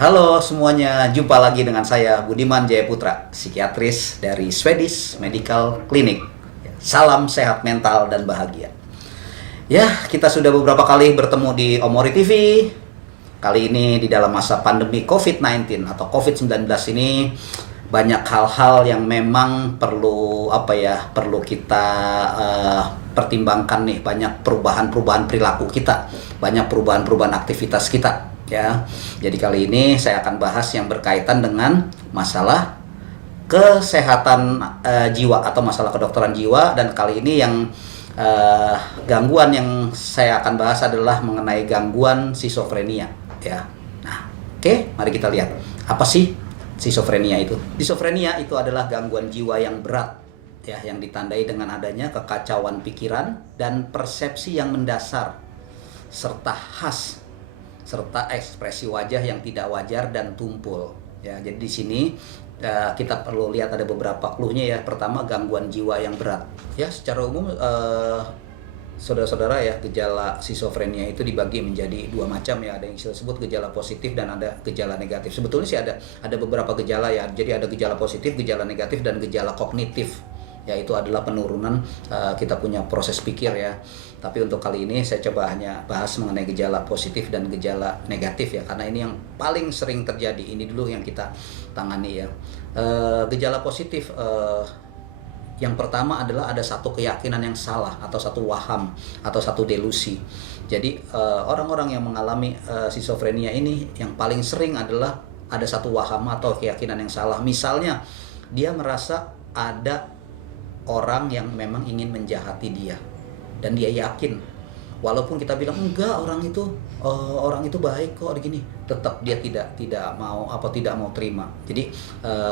Halo semuanya, jumpa lagi dengan saya Budiman Jayaputra, psikiatris dari Swedish Medical Clinic. Salam sehat mental dan bahagia. Ya, kita sudah beberapa kali bertemu di Omori TV. Kali ini di dalam masa pandemi COVID-19 atau COVID-19 ini banyak hal-hal yang memang perlu kita pertimbangkan nih, banyak perubahan-perubahan perilaku kita, banyak perubahan-perubahan aktivitas kita ya. Jadi kali ini saya akan bahas yang berkaitan dengan masalah kesehatan jiwa atau masalah kedokteran jiwa, dan kali ini yang gangguan yang saya akan bahas adalah mengenai gangguan skizofrenia ya. Nah, oke, mari kita lihat apa sih skizofrenia itu. Skizofrenia itu adalah gangguan jiwa yang berat ya, yang ditandai dengan adanya kekacauan pikiran dan persepsi yang mendasar serta ekspresi wajah yang tidak wajar dan tumpul ya. Jadi di sini kita perlu lihat ada beberapa clue-nya ya. Pertama, gangguan jiwa yang berat ya. Secara umum saudara-saudara ya, gejala skizofrenia itu dibagi menjadi dua macam ya. Ada yang disebut gejala positif dan ada gejala negatif. Sebetulnya sih ada beberapa gejala ya. Jadi ada gejala positif, gejala negatif, dan gejala kognitif. Ya, itu adalah penurunan kita punya proses pikir ya. Tapi untuk kali ini saya coba hanya bahas mengenai gejala positif dan gejala negatif ya, karena ini yang paling sering terjadi. Ini dulu yang kita tangani ya. Gejala positif, yang pertama adalah ada satu keyakinan yang salah atau satu waham atau satu delusi. Jadi orang-orang yang mengalami skizofrenia ini yang paling sering adalah ada satu waham atau keyakinan yang salah. Misalnya dia merasa ada orang yang memang ingin menjahati dia dan dia yakin, walaupun kita bilang enggak, orang itu baik kok begini, tetap dia tidak mau terima. Jadi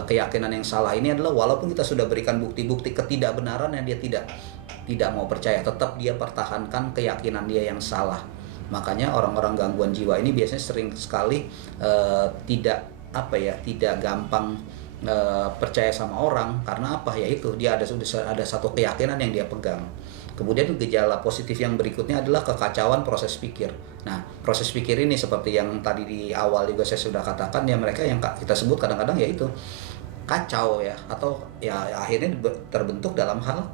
keyakinan yang salah ini adalah walaupun kita sudah berikan bukti-bukti ketidakbenaran yang dia tidak mau percaya, tetap dia pertahankan keyakinan dia yang salah. Makanya orang-orang gangguan jiwa ini biasanya sering sekali tidak gampang percaya sama orang. Karena apa? Yaitu dia ada satu keyakinan yang dia pegang. Kemudian gejala positif yang berikutnya adalah kekacauan proses pikir. Nah, proses pikir ini seperti yang tadi di awal juga saya sudah katakan ya, mereka yang kita sebut kadang-kadang yaitu kacau ya, atau ya akhirnya terbentuk dalam hal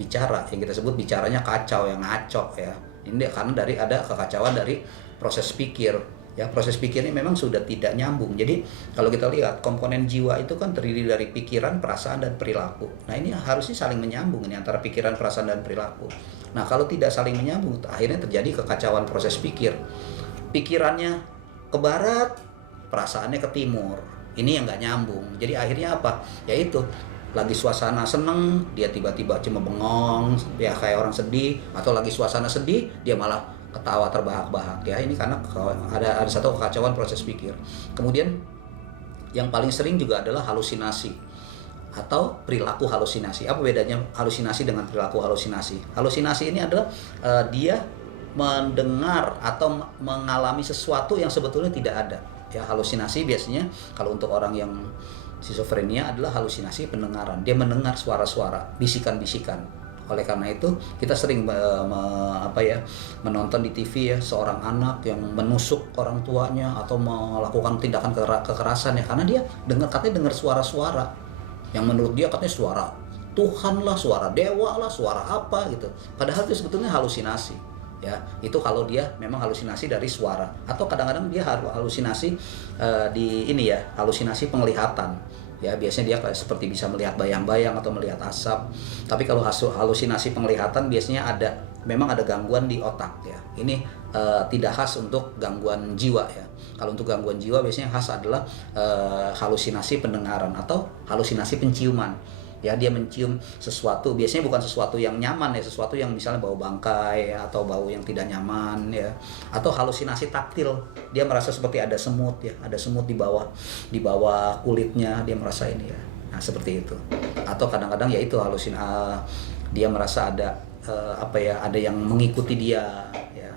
bicara yang kita sebut bicaranya kacau, yang ngaco ya. Ini karena ada kekacauan dari proses pikir. Ya, proses pikir ini memang sudah tidak nyambung. Jadi kalau kita lihat komponen jiwa itu kan terdiri dari pikiran, perasaan, dan perilaku. Nah, ini harusnya saling menyambung ini antara pikiran, perasaan, dan perilaku. Nah, kalau tidak saling menyambung, akhirnya terjadi kekacauan proses pikir. Pikirannya ke barat, perasaannya ke timur. Ini yang nggak nyambung. Jadi akhirnya apa? Yaitu lagi suasana seneng, dia tiba-tiba cuma bengong, ya kayak orang sedih. Atau lagi suasana sedih, dia malah ketawa terbahak-bahak ya. Ini karena ada satu kekacauan proses pikir. Kemudian yang paling sering juga adalah halusinasi atau perilaku halusinasi. Apa bedanya halusinasi dengan perilaku halusinasi? Halusinasi ini adalah dia mendengar atau mengalami sesuatu yang sebetulnya tidak ada. Ya, halusinasi biasanya kalau untuk orang yang skizofrenia adalah halusinasi pendengaran. Dia mendengar suara-suara, bisikan-bisikan. Oleh karena itu kita sering menonton di TV ya, seorang anak yang menusuk orang tuanya atau melakukan tindakan kekerasan ya, karena dia katanya dengar suara-suara yang menurut dia katanya suara Tuhan lah, suara dewa lah, suara apa gitu. Padahal itu sebetulnya halusinasi ya. Itu kalau dia memang halusinasi dari suara, atau kadang-kadang dia halusinasi halusinasi penglihatan. Ya, biasanya dia seperti bisa melihat bayang-bayang atau melihat asap. Tapi kalau halusinasi penglihatan biasanya memang ada gangguan di otak ya. Ini tidak khas untuk gangguan jiwa ya. Kalau untuk gangguan jiwa biasanya khas adalah halusinasi pendengaran atau halusinasi penciuman. Ya, dia mencium sesuatu, biasanya bukan sesuatu yang nyaman ya, sesuatu yang misalnya bau bangkai ya, atau bau yang tidak nyaman ya. Atau halusinasi taktil, dia merasa seperti ada semut ya, ada semut di bawah kulitnya, dia merasa ini ya. Nah, seperti itu. Atau kadang-kadang ya itu dia merasa ada ada yang mengikuti dia ya.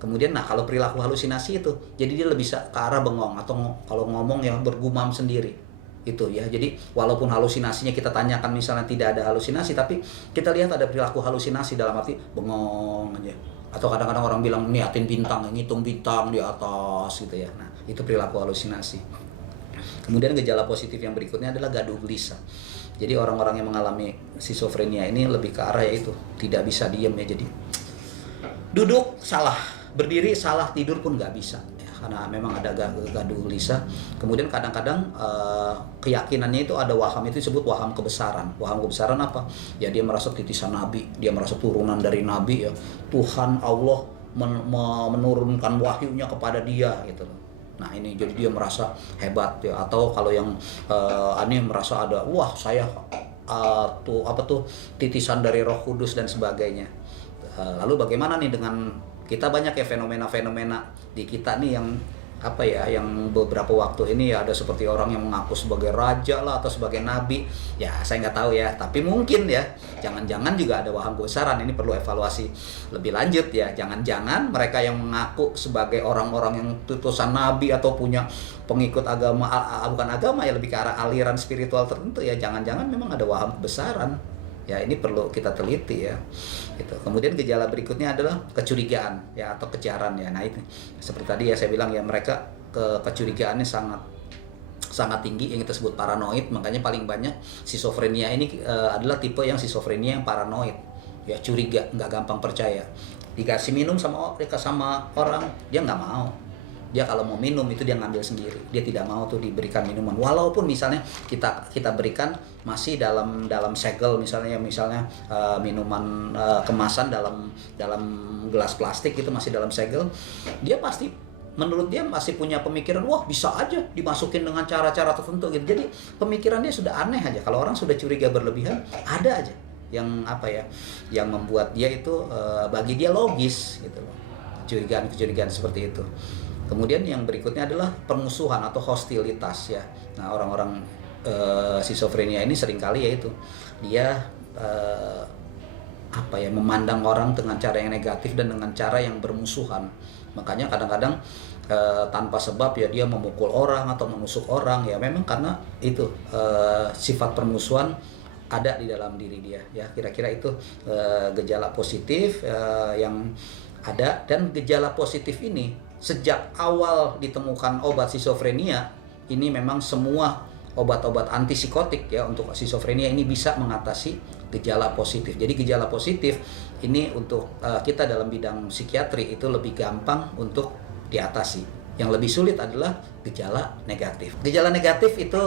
Kemudian kalau perilaku halusinasi itu, jadi dia lebih ke arah bengong atau kalau ngomong ya bergumam sendiri. Itu ya. Jadi walaupun halusinasinya kita tanyakan misalnya tidak ada halusinasi, tapi kita lihat ada perilaku halusinasi dalam arti bengong aja Atau kadang-kadang orang bilang niatin bintang, ngitung bintang di atas gitu ya. Nah, itu perilaku halusinasi. Kemudian gejala positif yang berikutnya adalah gaduh gelisah. Jadi orang-orang yang mengalami schizophrenia ini lebih ke arah yaitu tidak bisa diem ya, jadi duduk salah, berdiri salah, tidur pun nggak bisa ya, karena memang ada gaduh gelisah. Kemudian kadang-kadang keyakinannya itu ada waham, itu disebut waham kebesaran. Waham kebesaran apa? Ya dia merasa titisan nabi, dia merasa turunan dari nabi ya. Tuhan Allah menurunkan wahyunya kepada dia gitu loh. Nah ini jadi dia merasa hebat ya. Atau kalau yang aneh merasa ada, wah saya titisan dari Roh Kudus dan sebagainya. Lalu bagaimana nih dengan kita, banyak ya fenomena-fenomena di kita nih yang yang beberapa waktu ini ya ada seperti orang yang mengaku sebagai raja lah atau sebagai nabi. Ya saya nggak tahu ya, tapi mungkin ya jangan-jangan juga ada waham kebesaran. Ini perlu evaluasi lebih lanjut ya. Jangan-jangan mereka yang mengaku sebagai orang-orang yang tutusan nabi atau punya pengikut agama, bukan agama ya, lebih ke arah aliran spiritual tertentu ya, jangan-jangan memang ada waham kebesaran. Ya ini perlu kita teliti ya. Gitu. Kemudian gejala berikutnya adalah kecurigaan ya atau kejaran ya. Nah itu seperti tadi ya saya bilang ya, mereka kecurigaannya sangat tinggi yang kita sebut paranoid. Makanya paling banyak schizophrenia ini adalah tipe yang schizophrenia yang paranoid. Ya curiga, nggak gampang percaya. Dikasih minum sama orang, dia nggak mau. Dia kalau mau minum itu dia ngambil sendiri, dia tidak mau tuh diberikan minuman, walaupun misalnya kita berikan masih dalam segel, misalnya minuman kemasan dalam gelas plastik itu masih dalam segel, dia pasti, menurut dia masih punya pemikiran, wah bisa aja dimasukin dengan cara-cara tertentu gitu. Jadi pemikirannya sudah aneh aja. Kalau orang sudah curiga berlebihan, ada aja yang yang membuat dia itu bagi dia logis gitu loh, kecurigaan seperti itu. Kemudian yang berikutnya adalah permusuhan atau hostilitas ya. Nah orang-orang schizophrenia ini seringkali yaitu dia memandang orang dengan cara yang negatif dan dengan cara yang bermusuhan. Makanya kadang-kadang tanpa sebab ya dia memukul orang atau menusuk orang ya, memang karena itu sifat permusuhan ada di dalam diri dia ya. Kira-kira itu gejala positif yang ada. Dan gejala positif ini sejak awal ditemukan obat schizophrenia ini, memang semua obat-obat antipsikotik ya untuk schizophrenia ini bisa mengatasi gejala positif. Jadi gejala positif ini untuk kita dalam bidang psikiatri itu lebih gampang untuk diatasi. Yang lebih sulit adalah gejala negatif. Gejala negatif itu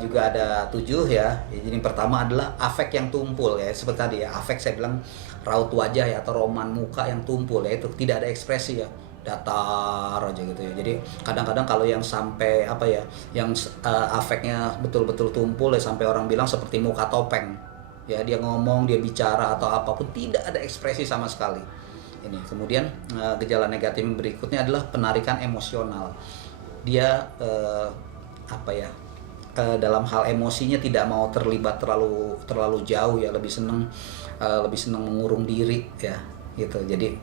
juga ada 7 ya. Jadi yang pertama adalah afek yang tumpul ya. Seperti tadi ya, afek saya bilang raut wajah ya atau roman muka yang tumpul ya, itu tidak ada ekspresi ya, datar aja gitu ya. Jadi kadang-kadang kalau yang sampai yang afeknya betul-betul tumpul ya, sampai orang bilang seperti muka topeng ya, dia ngomong, dia bicara atau apapun tidak ada ekspresi sama sekali ini. Kemudian gejala negatif berikutnya adalah penarikan emosional. Dia dalam hal emosinya tidak mau terlibat terlalu jauh ya, lebih senang mengurung diri ya gitu. Jadi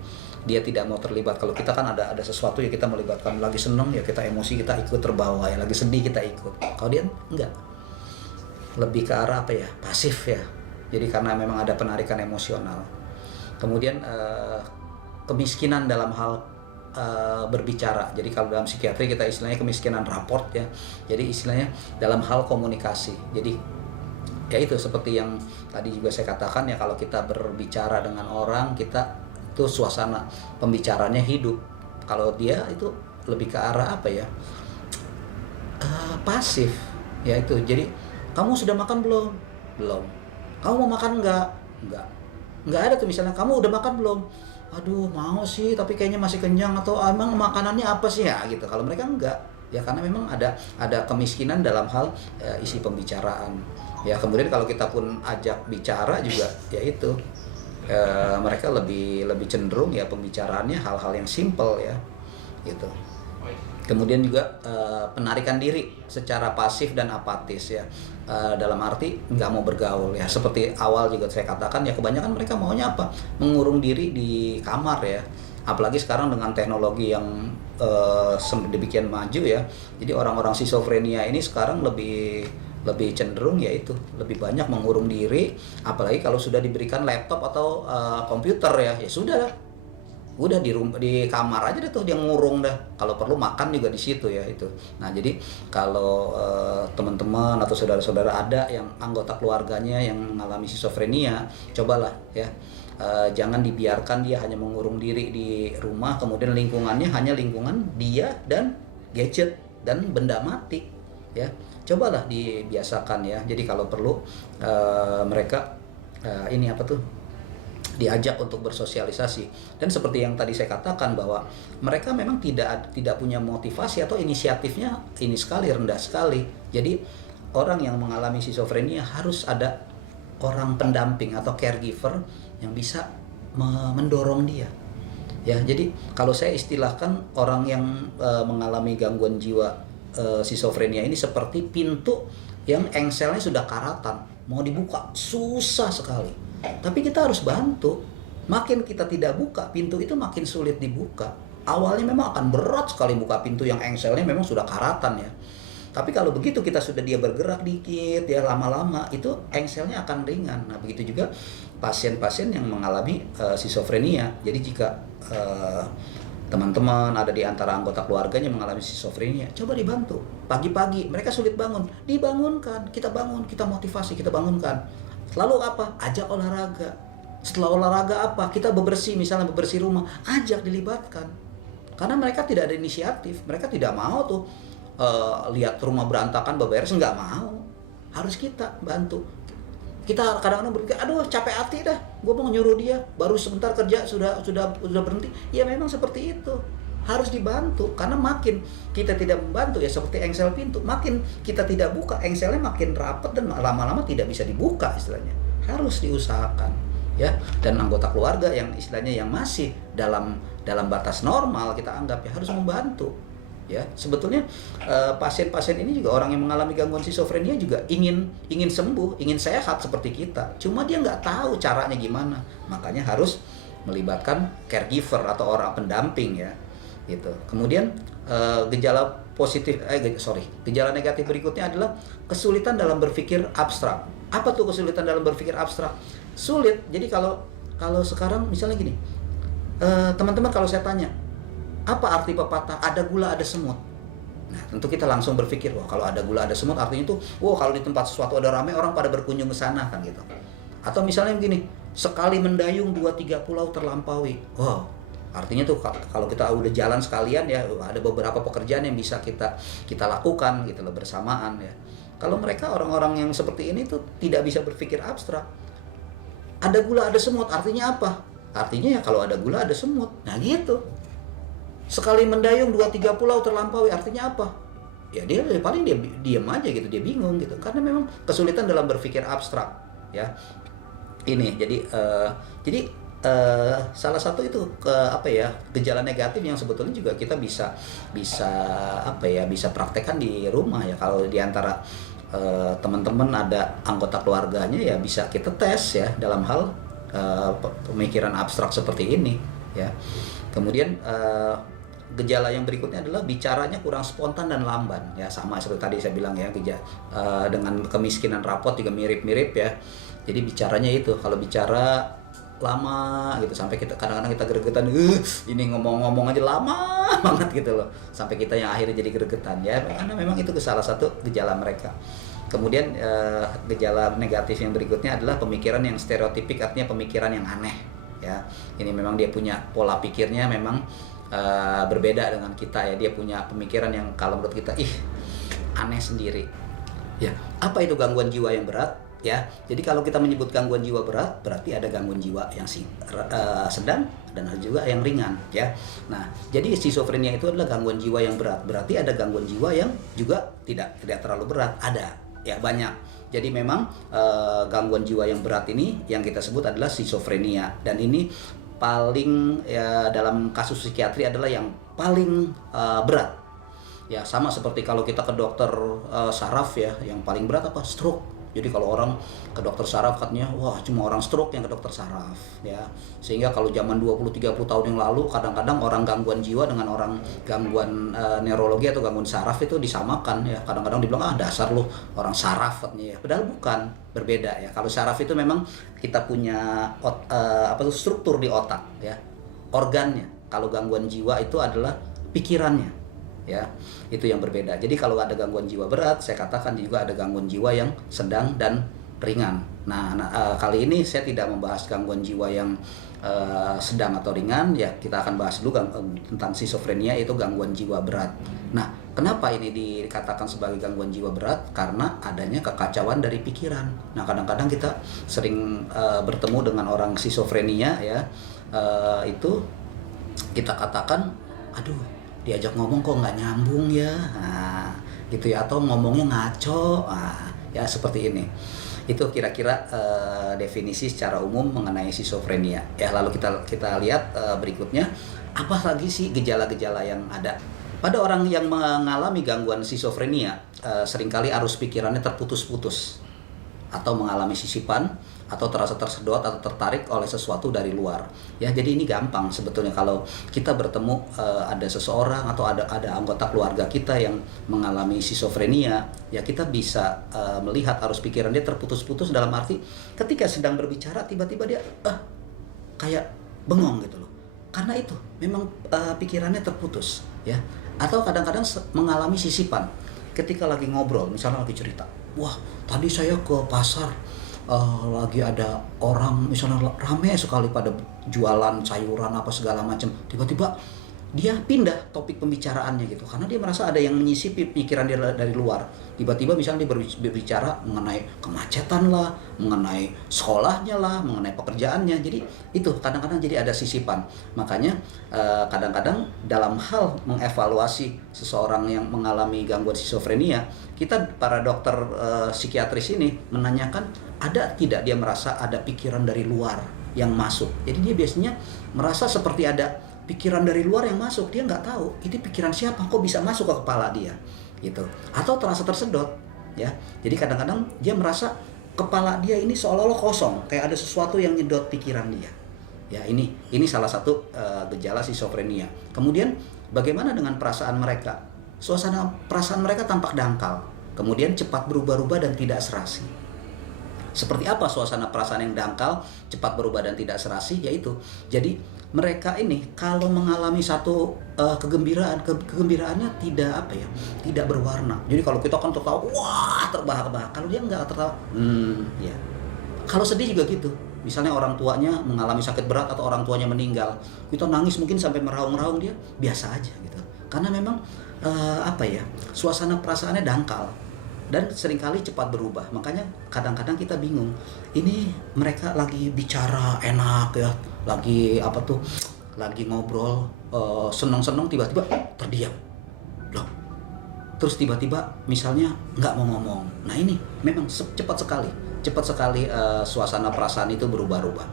dia tidak mau terlibat. Kalau kita kan ada sesuatu ya kita melibatkan, lagi seneng ya kita emosi, kita ikut terbawa ya, lagi sedih kita ikut. Kalau dia enggak, lebih ke arah pasif ya. Jadi karena memang ada penarikan emosional. Kemudian kemiskinan dalam hal berbicara. Jadi kalau dalam psikiatri kita istilahnya kemiskinan raport ya. Jadi istilahnya dalam hal komunikasi. Jadi ya itu seperti yang tadi juga saya katakan ya, kalau kita berbicara dengan orang, kita itu suasana pembicaranya hidup. Kalau dia itu lebih ke arah pasif ya itu. Jadi kamu sudah makan belum? Kamu mau makan nggak ada tuh. Misalnya kamu udah makan belum? Aduh mau sih tapi kayaknya masih kenyang, atau emang makanannya apa sih ya gitu. Kalau mereka enggak ya, karena memang ada kemiskinan dalam hal isi pembicaraan ya. Kemudian kalau kita pun ajak bicara juga ya itu mereka lebih cenderung ya pembicaraannya hal-hal yang simple ya gitu. Kemudian juga penarikan diri secara pasif dan apatis ya, dalam arti nggak mau bergaul ya. Seperti awal juga saya katakan ya, kebanyakan mereka maunya mengurung diri di kamar ya. Apalagi sekarang dengan teknologi yang demikian maju ya, jadi orang-orang schizophrenia ini sekarang lebih cenderung yaitu lebih banyak mengurung diri. Apalagi kalau sudah diberikan laptop atau komputer ya sudah udah di kamar aja deh tuh dia ngurung dah, kalau perlu makan juga di situ ya itu. Nah jadi kalau teman-teman atau saudara-saudara ada yang anggota keluarganya yang mengalami schizophrenia, cobalah ya, jangan dibiarkan dia hanya mengurung diri di rumah, kemudian lingkungannya hanya lingkungan dia dan gadget dan benda mati ya. Cobalah dibiasakan ya, jadi kalau perlu mereka ini apa tuh, diajak untuk bersosialisasi. Dan seperti yang tadi saya katakan bahwa mereka memang tidak punya motivasi atau inisiatifnya ini sekali, rendah sekali. Jadi orang yang mengalami schizophrenia harus ada orang pendamping atau caregiver yang bisa mendorong dia ya. Jadi kalau saya istilahkan orang yang mengalami gangguan jiwa schizophrenia ini seperti pintu yang engselnya sudah karatan, mau dibuka susah sekali, tapi kita harus bantu. Makin kita tidak buka pintu itu, makin sulit dibuka. Awalnya memang akan berat sekali buka pintu yang engselnya memang sudah karatan ya. Tapi kalau begitu kita sudah dia bergerak dikit ya, lama-lama itu engselnya akan ringan. Nah begitu juga pasien-pasien yang mengalami schizophrenia. Jadi jika teman-teman ada di antara anggota keluarganya mengalami schizophrenia, coba dibantu. Pagi-pagi mereka sulit bangun, dibangunkan, kita bangun, kita motivasi, kita bangunkan. Lalu apa? Ajak olahraga. Setelah olahraga apa? Kita bebersih, misalnya bebersih rumah, ajak dilibatkan. Karena mereka tidak ada inisiatif, mereka tidak mau tuh lihat rumah berantakan, beberes, nggak mau. Harus kita bantu. Kita kadang-kadang berpikir, aduh capek hati dah, gue mau nyuruh dia, baru sebentar kerja sudah berhenti. Ya memang seperti itu, harus dibantu. Karena makin kita tidak membantu ya seperti engsel pintu, makin kita tidak buka, engselnya makin rapat dan lama-lama tidak bisa dibuka istilahnya. Harus diusahakan ya. Dan anggota keluarga yang istilahnya yang masih dalam batas normal kita anggap ya harus membantu. Ya, sebetulnya pasien-pasien ini juga orang yang mengalami gangguan schizophrenia juga ingin sembuh, ingin sehat seperti kita. Cuma dia nggak tahu caranya gimana. Makanya harus melibatkan caregiver atau orang pendamping ya. Gitu. Kemudian gejala negatif berikutnya adalah kesulitan dalam berpikir abstrak. Apa tuh kesulitan dalam berpikir abstrak? Sulit. Jadi kalau sekarang misalnya gini, teman-teman kalau saya tanya, apa arti pepatah ada gula ada semut? Nah tentu kita langsung berpikir, wah kalau ada gula ada semut artinya itu, wah kalau di tempat sesuatu ada ramai orang pada berkunjung ke sana kan gitu. Atau misalnya begini, sekali mendayung 2-3 pulau terlampaui. Wow, artinya tuh kalau kita udah jalan sekalian ya ada beberapa pekerjaan yang bisa kita lakukan gitu loh bersamaan ya. Kalau mereka orang-orang yang seperti ini tuh tidak bisa berpikir abstrak. Ada gula ada semut artinya apa? Artinya ya kalau ada gula ada semut. Nah gitu. Sekali mendayung 2-3 pulau terlampaui artinya apa? Ya dia paling dia diam aja gitu, dia bingung gitu. Karena memang kesulitan dalam berpikir abstrak ya. Ini jadi salah satu itu gejala negatif yang sebetulnya juga kita bisa praktekkan di rumah ya. Kalau di antara teman-teman ada anggota keluarganya ya bisa kita tes ya dalam hal pemikiran abstrak seperti ini ya. Kemudian gejala yang berikutnya adalah bicaranya kurang spontan dan lamban ya, sama seperti tadi saya bilang ya, dengan kemiskinan rapot juga mirip-mirip ya. Jadi bicaranya itu kalau bicara lama gitu sampai kita kadang-kadang kita gregetan, ini ngomong-ngomong aja lama banget gitu loh, sampai kita yang akhirnya jadi gregetan ya, karena memang itu salah satu gejala mereka. Kemudian gejala negatif yang berikutnya adalah pemikiran yang stereotipik, artinya pemikiran yang aneh ya. Ini memang dia punya pola pikirnya memang berbeda dengan kita ya. Dia punya pemikiran yang kalau menurut kita aneh sendiri ya. Apa itu gangguan jiwa yang berat ya? Jadi kalau kita menyebut gangguan jiwa berat berarti ada gangguan jiwa yang sedang dan ada juga yang ringan ya. Nah jadi schizophrenia itu adalah gangguan jiwa yang berat, berarti ada gangguan jiwa yang juga tidak terlalu berat, ada ya, banyak. Jadi memang gangguan jiwa yang berat ini yang kita sebut adalah schizophrenia, dan ini paling ya dalam kasus psikiatri adalah yang paling berat ya. Sama seperti kalau kita ke dokter saraf ya, yang paling berat apa? Stroke. Jadi kalau orang ke dokter saraf katanya, wah cuma orang stroke yang ke dokter saraf ya. Sehingga kalau zaman 20-30 tahun yang lalu kadang-kadang orang gangguan jiwa dengan orang gangguan neurologi atau gangguan saraf itu disamakan ya. Kadang-kadang dibilang dasar lu orang saraf katanya ya. Padahal bukan, berbeda ya. Kalau saraf itu memang kita punya struktur di otak ya. organnya. Kalau gangguan jiwa itu adalah pikirannya, ya. Itu yang berbeda. Jadi kalau ada gangguan jiwa berat, saya katakan juga ada gangguan jiwa yang sedang dan ringan. Kali ini saya tidak membahas gangguan jiwa yang sedang atau ringan, ya kita akan bahas dulu tentang skizofrenia, itu gangguan jiwa berat. Nah, kenapa ini dikatakan sebagai gangguan jiwa berat? Karena adanya kekacauan dari pikiran. Nah, kadang-kadang kita sering bertemu dengan orang skizofrenia, ya, itu kita katakan, aduh, diajak ngomong kok nggak nyambung ya, gitu ya, atau ngomongnya ngaco, ya seperti ini. Itu kira-kira definisi secara umum mengenai skizofrenia. Ya, lalu kita lihat berikutnya, apa lagi sih gejala-gejala yang ada pada orang yang mengalami gangguan skizofrenia? Seringkali arus pikirannya terputus-putus, atau mengalami sisipan, atau terasa tersedot atau tertarik oleh sesuatu dari luar. Ya, jadi ini gampang sebetulnya kalau kita bertemu ada seseorang atau ada anggota keluarga kita yang mengalami skizofrenia, ya kita bisa melihat arus pikiran dia terputus-putus, dalam arti ketika sedang berbicara tiba-tiba dia kayak bengong gitu loh. Karena itu memang pikirannya terputus, ya. Atau kadang-kadang mengalami sisipan. Ketika lagi ngobrol, misalnya lagi cerita, wah tadi saya ke pasar, lagi ada orang misalnya rame sekali pada jualan sayuran apa segala macam, tiba-tiba dia pindah topik pembicaraannya gitu, karena dia merasa ada yang menyisipi pikiran dia dari luar. Tiba-tiba misalnya dia berbicara mengenai kemacetan lah, mengenai sekolahnya lah, mengenai pekerjaannya. Jadi itu kadang-kadang jadi ada sisipan. Makanya kadang-kadang dalam hal mengevaluasi seseorang yang mengalami gangguan skizofrenia, kita para dokter psikiatris ini menanyakan, ada tidak dia merasa ada pikiran dari luar yang masuk. Jadi dia biasanya merasa seperti ada pikiran dari luar yang masuk, dia nggak tahu ini pikiran siapa, kok bisa masuk ke kepala dia, gitu. Atau terasa tersedot, ya. Jadi kadang-kadang dia merasa kepala dia ini seolah-olah kosong, kayak ada sesuatu yang nyedot pikiran dia. Ya, ini salah satu gejala skizofrenia. Kemudian bagaimana dengan perasaan mereka? Suasana perasaan mereka tampak dangkal, kemudian cepat berubah-ubah dan tidak serasi. Seperti apa suasana perasaan yang dangkal, cepat berubah dan tidak serasi? Yaitu, jadi mereka ini kalau mengalami satu kegembiraannya tidak berwarna. Jadi kalau kita kan tertawa, wah terbahak-bahak. Kalau dia nggak tertawa, ya. Kalau sedih juga gitu. Misalnya orang tuanya mengalami sakit berat atau orang tuanya meninggal, kita nangis mungkin sampai meraung-raung, dia biasa aja gitu. Karena memang suasana perasaannya dangkal dan seringkali cepat berubah. Makanya kadang-kadang kita bingung, ini mereka lagi bicara enak ya, lagi lagi ngobrol seneng-seneng, tiba-tiba terdiam loh, terus tiba-tiba misalnya nggak mau ngomong. Nah, ini memang cepat sekali suasana perasaan itu berubah-ubah.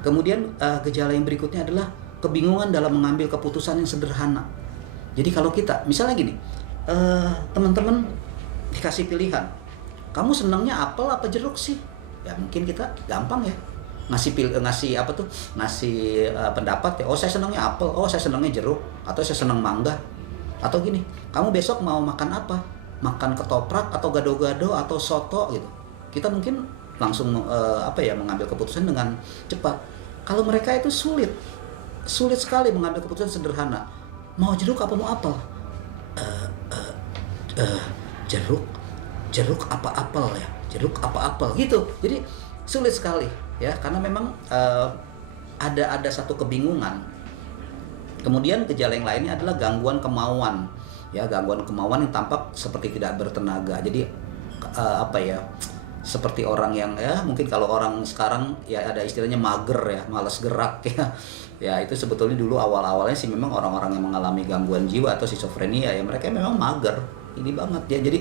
Kemudian gejala yang berikutnya adalah kebingungan dalam mengambil keputusan yang sederhana. Jadi kalau kita misalnya gini, teman-teman dikasih pilihan, kamu senangnya apel apa jeruk sih? Ya mungkin kita gampang ya ngasih pendapat ya, oh saya senangnya apel, oh saya senangnya jeruk, atau saya senang mangga. Atau gini, kamu besok mau makan apa? Makan ketoprak atau gado-gado atau soto gitu. Kita mungkin langsung mengambil keputusan dengan cepat. Kalau mereka itu sulit sekali mengambil keputusan sederhana. Mau jeruk apa mau apel? Jeruk apa apel ya? Jeruk apa apel gitu. Jadi sulit sekali ya, karena memang ada satu kebingungan. Kemudian gejala yang lainnya adalah gangguan kemauan. Ya, gangguan kemauan yang tampak seperti tidak bertenaga. Jadi seperti orang yang ya mungkin kalau orang sekarang ya ada istilahnya mager ya, malas gerak ya. Ya itu sebetulnya dulu awal-awalnya sih memang orang-orang yang mengalami gangguan jiwa atau skizofrenia ya mereka memang mager. Ini banget ya. Jadi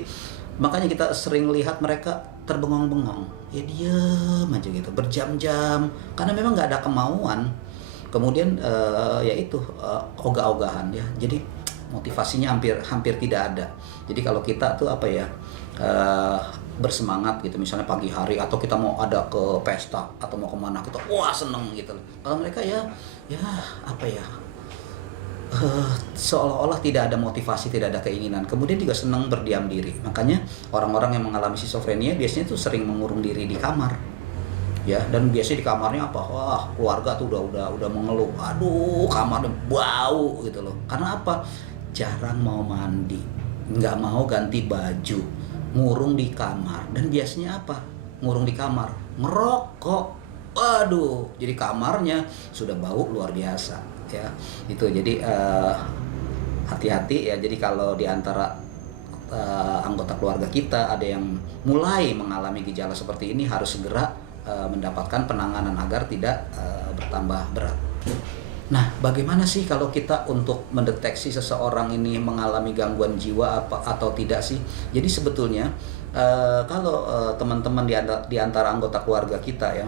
makanya kita sering lihat mereka terbengong-bengong. Ya diam aja gitu berjam-jam karena memang nggak ada kemauan. Kemudian ogah-ogahan ya. Jadi motivasinya hampir tidak ada. Jadi kalau kita tuh bersemangat gitu, misalnya pagi hari atau kita mau ada ke pesta atau mau kemana, kita wah seneng gitu. Kalau mereka seolah-olah tidak ada motivasi, tidak ada keinginan, kemudian juga senang berdiam diri. Makanya orang-orang yang mengalami skizofrenia biasanya tuh sering mengurung diri di kamar ya. Dan biasanya di kamarnya apa, wah keluarga tuh udah mengeluh, aduh kamarnya bau gitu loh. Karena apa? Jarang mau mandi, nggak mau ganti baju, ngurung di kamar. Dan biasanya apa? Ngurung di kamar ngerokok. Waduh, jadi kamarnya sudah bau luar biasa ya. Itu jadi hati-hati ya. Jadi kalau di antara anggota keluarga kita ada yang mulai mengalami gejala seperti ini, harus segera mendapatkan penanganan agar tidak bertambah berat. Nah, bagaimana sih kalau kita untuk mendeteksi seseorang ini mengalami gangguan jiwa apa atau tidak sih? Jadi sebetulnya kalau teman-teman di antara anggota keluarga kita ya,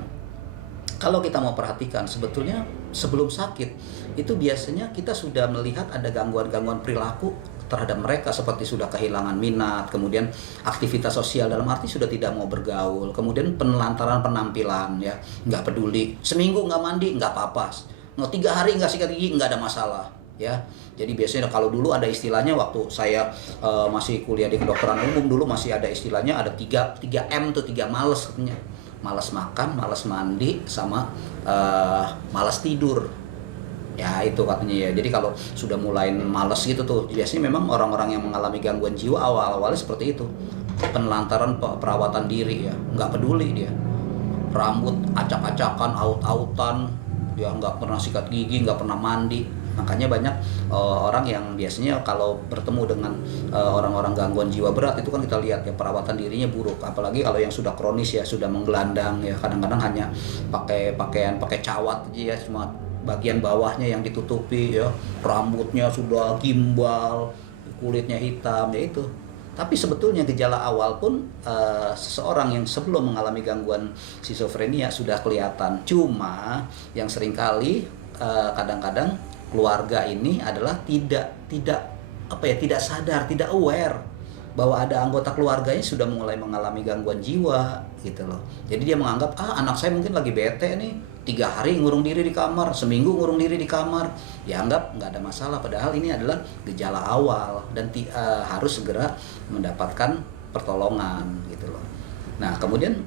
kalau kita mau perhatikan sebetulnya sebelum sakit itu biasanya kita sudah melihat ada gangguan-gangguan perilaku terhadap mereka, seperti sudah kehilangan minat, kemudian aktivitas sosial dalam arti sudah tidak mau bergaul, kemudian penelantaran penampilan ya, nggak peduli, seminggu nggak mandi nggak apa-apa, 3 hari nggak sikat gigi nggak ada masalah ya. Jadi biasanya kalau dulu ada istilahnya, waktu saya masih kuliah di kedokteran umum dulu masih ada istilahnya, ada 3M tuh, 3 males katanya. Malas makan, malas mandi, sama malas tidur. Ya itu katanya ya. Jadi kalau sudah mulai malas gitu tuh, biasanya memang orang-orang yang mengalami gangguan jiwa awal-awalnya seperti itu. Penelantaran perawatan diri ya, nggak peduli dia. Rambut acak-acakan, aut-autan, dia nggak pernah sikat gigi, nggak pernah mandi. Makanya banyak orang yang biasanya kalau bertemu dengan orang-orang gangguan jiwa berat itu kan kita lihat ya, perawatan dirinya buruk. Apalagi kalau yang sudah kronis ya, sudah menggelandang ya, kadang-kadang hanya pakai cawat aja ya, cuma bagian bawahnya yang ditutupi ya, rambutnya sudah gimbal, kulitnya hitam ya itu. Tapi sebetulnya gejala awal pun seseorang yang sebelum mengalami gangguan skizofrenia sudah kelihatan. Cuma yang seringkali kadang-kadang keluarga ini adalah tidak sadar, tidak aware bahwa ada anggota keluarganya sudah mulai mengalami gangguan jiwa gitu loh. Jadi dia menganggap anak saya mungkin lagi bete nih, 3 hari ngurung diri di kamar, seminggu ngurung diri di kamar, ya anggap nggak ada masalah. Padahal ini adalah gejala awal dan harus segera mendapatkan pertolongan gitu loh. Nah kemudian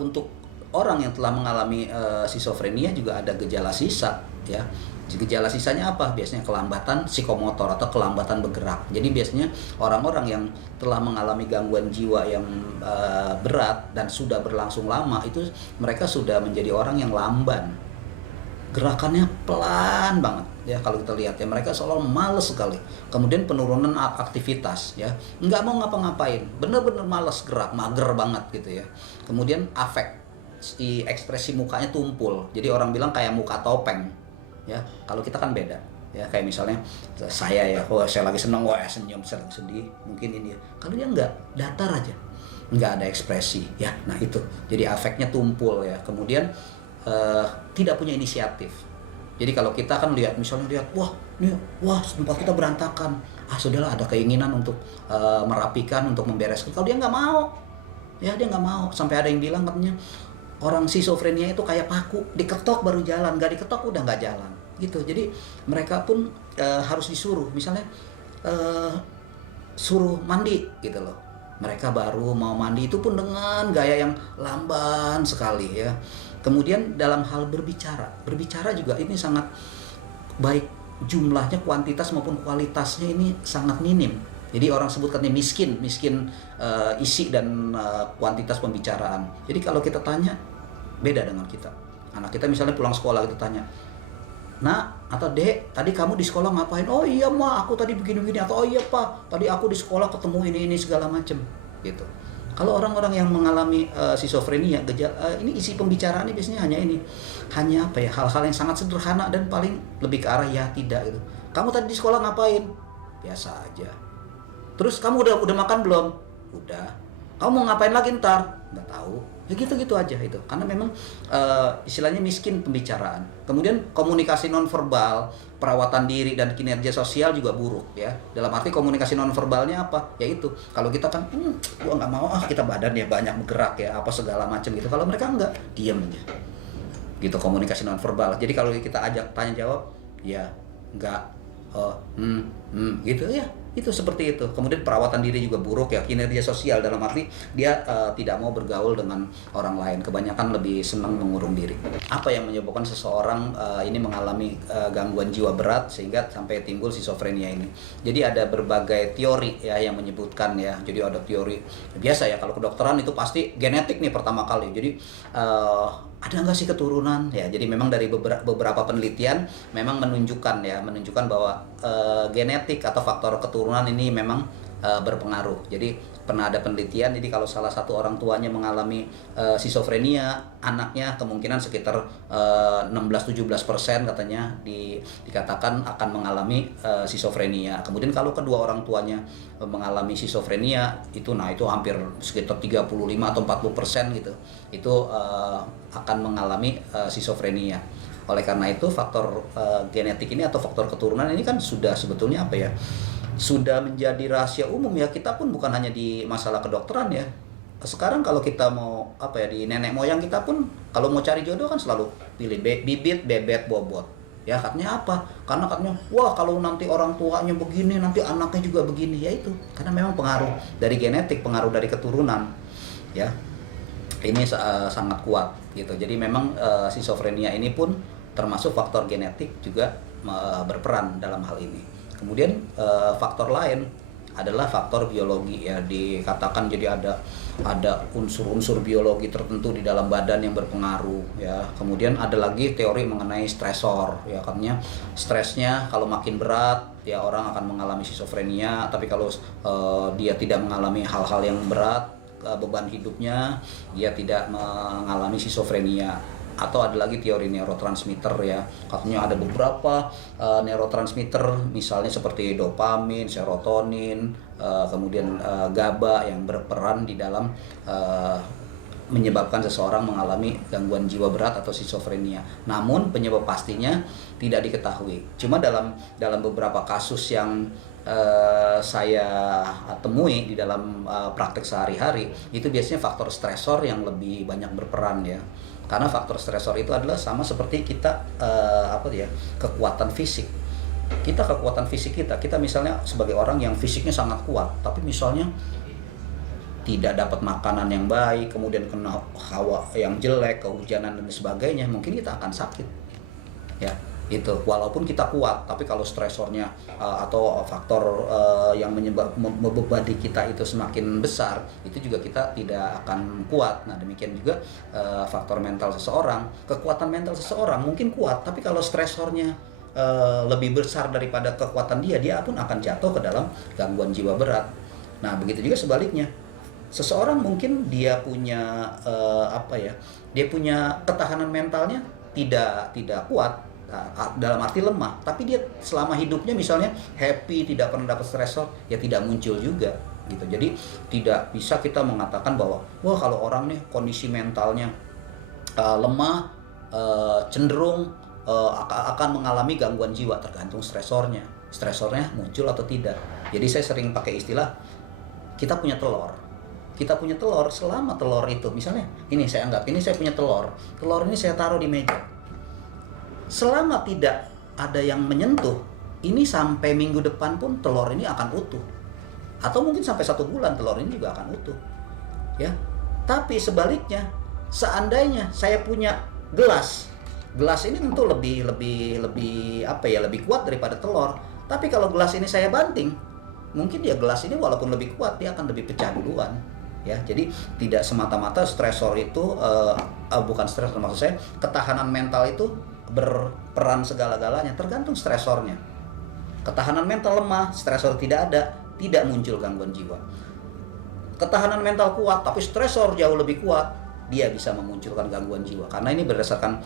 untuk orang yang telah mengalami skizofrenia juga ada gejala sisa ya. Gejala sisanya apa? Biasanya kelambatan psikomotor atau kelambatan bergerak. Jadi biasanya orang-orang yang telah mengalami gangguan jiwa yang berat dan sudah berlangsung lama itu mereka sudah menjadi orang yang lamban. Gerakannya pelan banget ya, kalau kita lihat ya, mereka seolah males sekali. Kemudian penurunan aktivitas ya, nggak mau ngapa-ngapain, bener-bener males gerak, mager banget gitu ya. Kemudian ekspresi mukanya tumpul, jadi orang bilang kayak muka topeng ya. Kalau kita kan beda ya, kayak misalnya saya ya, saya lagi seneng, senyum, saya lagi sedih, mungkin ini ya. Kalau dia nggak, datar aja, nggak ada ekspresi ya. Nah itu jadi afeknya tumpul ya. Kemudian tidak punya inisiatif. Jadi kalau kita kan misalnya wah tempat kita berantakan, sudahlah, ada keinginan untuk merapikan, untuk membereskan. Kalau dia nggak mau ya, dia nggak mau. Sampai ada yang bilang katanya orang skizofrenia itu kayak paku, diketok baru jalan, nggak diketok udah nggak jalan gitu. Jadi mereka pun harus disuruh, misalnya suruh mandi gitu loh, mereka baru mau mandi, itu pun dengan gaya yang lamban sekali ya. Kemudian dalam hal berbicara juga ini sangat baik jumlahnya, kuantitas maupun kualitasnya ini sangat minim. Jadi orang sebut katanya miskin isi dan kuantitas pembicaraan. Jadi kalau kita tanya, beda dengan kita. Anak kita misalnya pulang sekolah, kita tanya, "Nak atau Dek, tadi kamu di sekolah ngapain?" "Oh iya Ma, aku tadi begini-begini." Atau "Oh iya Pak, tadi aku di sekolah ketemu ini segala macem." Gitu. Kalau orang-orang yang mengalami skizofrenia, ini isi pembicaraan ini biasanya hanya hal-hal yang sangat sederhana dan paling lebih ke arah ya tidak gitu. "Kamu tadi di sekolah ngapain?" "Biasa aja." "Terus kamu udah makan belum?" "Udah." "Kamu mau ngapain lagi ntar?" "Nggak tahu." Ya gitu-gitu aja itu. Karena memang istilahnya miskin pembicaraan. Kemudian komunikasi nonverbal, perawatan diri dan kinerja sosial juga buruk ya. Dalam arti komunikasi nonverbalnya apa? Yaitu kalau kita kan gua nggak mau kita badan ya banyak bergerak ya, apa segala macam gitu. Kalau mereka enggak, diam aja. Gitu komunikasi nonverbal. Jadi kalau kita ajak tanya jawab, ya enggak, gitu ya. Itu seperti itu. Kemudian perawatan diri juga buruk ya, kinerja sosial dalam arti dia tidak mau bergaul dengan orang lain. Kebanyakan lebih senang mengurung diri. Apa yang menyebabkan seseorang ini mengalami gangguan jiwa berat sehingga sampai timbul schizophrenia ini? Jadi ada berbagai teori ya yang menyebutkan ya. Jadi ada teori biasa ya, kalau kedokteran itu pasti genetik nih pertama kali. Jadi ada nggak sih keturunan ya? Jadi memang dari beberapa penelitian memang menunjukkan bahwa genetik atau faktor keturunan ini memang berpengaruh. Jadi pernah ada penelitian, jadi kalau salah satu orang tuanya mengalami schizophrenia, anaknya kemungkinan sekitar 16-17% katanya dikatakan akan mengalami schizophrenia. Kemudian kalau kedua orang tuanya mengalami schizophrenia itu hampir sekitar 35 atau 40% gitu. Itu akan mengalami schizophrenia. Oleh karena itu faktor genetik ini atau faktor keturunan ini kan sudah sebetulnya sudah menjadi rahasia umum ya. Kita pun bukan hanya di masalah kedokteran ya. Sekarang kalau kita mau di nenek moyang kita pun kalau mau cari jodoh kan selalu pilih bibit, bebet, bobot. Ya katanya apa? Karena katanya wah kalau nanti orang tuanya begini nanti anaknya juga begini. Ya itu karena memang pengaruh dari genetik, pengaruh dari keturunan. Ya. Ini sangat kuat gitu. Jadi memang schizophrenia ini pun termasuk faktor genetik juga berperan dalam hal ini. Kemudian faktor lain adalah faktor biologi ya, dikatakan jadi ada unsur-unsur biologi tertentu di dalam badan yang berpengaruh ya. Kemudian ada lagi teori mengenai stresor ya, katanya stresnya kalau makin berat ya orang akan mengalami schizophrenia, tapi kalau dia tidak mengalami hal-hal yang berat beban hidupnya dia tidak mengalami schizophrenia. Atau ada lagi teori neurotransmitter ya, katanya ada beberapa neurotransmitter misalnya seperti dopamin, serotonin, kemudian GABA yang berperan di dalam menyebabkan seseorang mengalami gangguan jiwa berat atau schizophrenia. Namun penyebab pastinya tidak diketahui. Cuma dalam beberapa kasus yang saya temui di dalam praktek sehari-hari itu biasanya faktor stresor yang lebih banyak berperan ya. Karena faktor stresor itu adalah sama seperti kita kekuatan fisik. Kekuatan fisik kita misalnya sebagai orang yang fisiknya sangat kuat, tapi misalnya tidak dapat makanan yang baik, kemudian kena hawa yang jelek, kehujanan dan sebagainya, mungkin kita akan sakit. Ya, itu walaupun kita kuat, tapi kalau stresornya atau faktor yang membebani kita itu semakin besar, itu juga kita tidak akan kuat. Nah, demikian juga faktor mental seseorang, kekuatan mental seseorang mungkin kuat, tapi kalau stresornya lebih besar daripada kekuatan dia pun akan jatuh ke dalam gangguan jiwa berat. Nah, begitu juga sebaliknya. Seseorang mungkin dia punya dia punya ketahanan mentalnya tidak kuat, dalam arti lemah, tapi dia selama hidupnya misalnya happy, tidak pernah dapat stresor, ya tidak muncul juga gitu. Jadi tidak bisa kita mengatakan bahwa wah kalau orang nih kondisi mentalnya lemah, cenderung akan mengalami gangguan jiwa, tergantung stresornya muncul atau tidak. Jadi saya sering pakai istilah kita punya telur, selama telur itu misalnya ini saya punya telur ini saya taruh di meja, selama tidak ada yang menyentuh ini sampai minggu depan pun telur ini akan utuh, atau mungkin sampai 1 bulan telur ini juga akan utuh ya. Tapi sebaliknya, seandainya saya punya gelas ini tentu lebih kuat daripada telur, tapi kalau gelas ini saya banting, mungkin dia gelas ini walaupun lebih kuat dia akan lebih pecah duluan ya. Jadi tidak semata-mata stresor itu bukan stresor, maksud saya ketahanan mental itu berperan segala-galanya, tergantung stresornya. Ketahanan mental lemah, stresor tidak ada, tidak muncul gangguan jiwa. Ketahanan mental kuat tapi stresor jauh lebih kuat, dia bisa memunculkan gangguan jiwa. Karena ini berdasarkan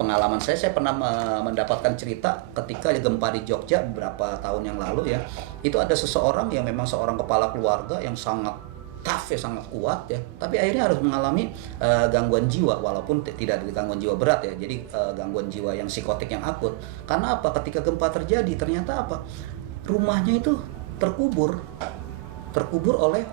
pengalaman saya pernah mendapatkan cerita ketika gempa di Jogja beberapa tahun yang lalu ya. Itu ada seseorang yang memang seorang kepala keluarga yang sangat tough ya, sangat kuat ya, tapi akhirnya harus mengalami gangguan jiwa, walaupun tidak ada gangguan jiwa berat ya. Jadi gangguan jiwa yang psikotik yang akut. Karena apa? Ketika gempa terjadi ternyata rumahnya itu terkubur oleh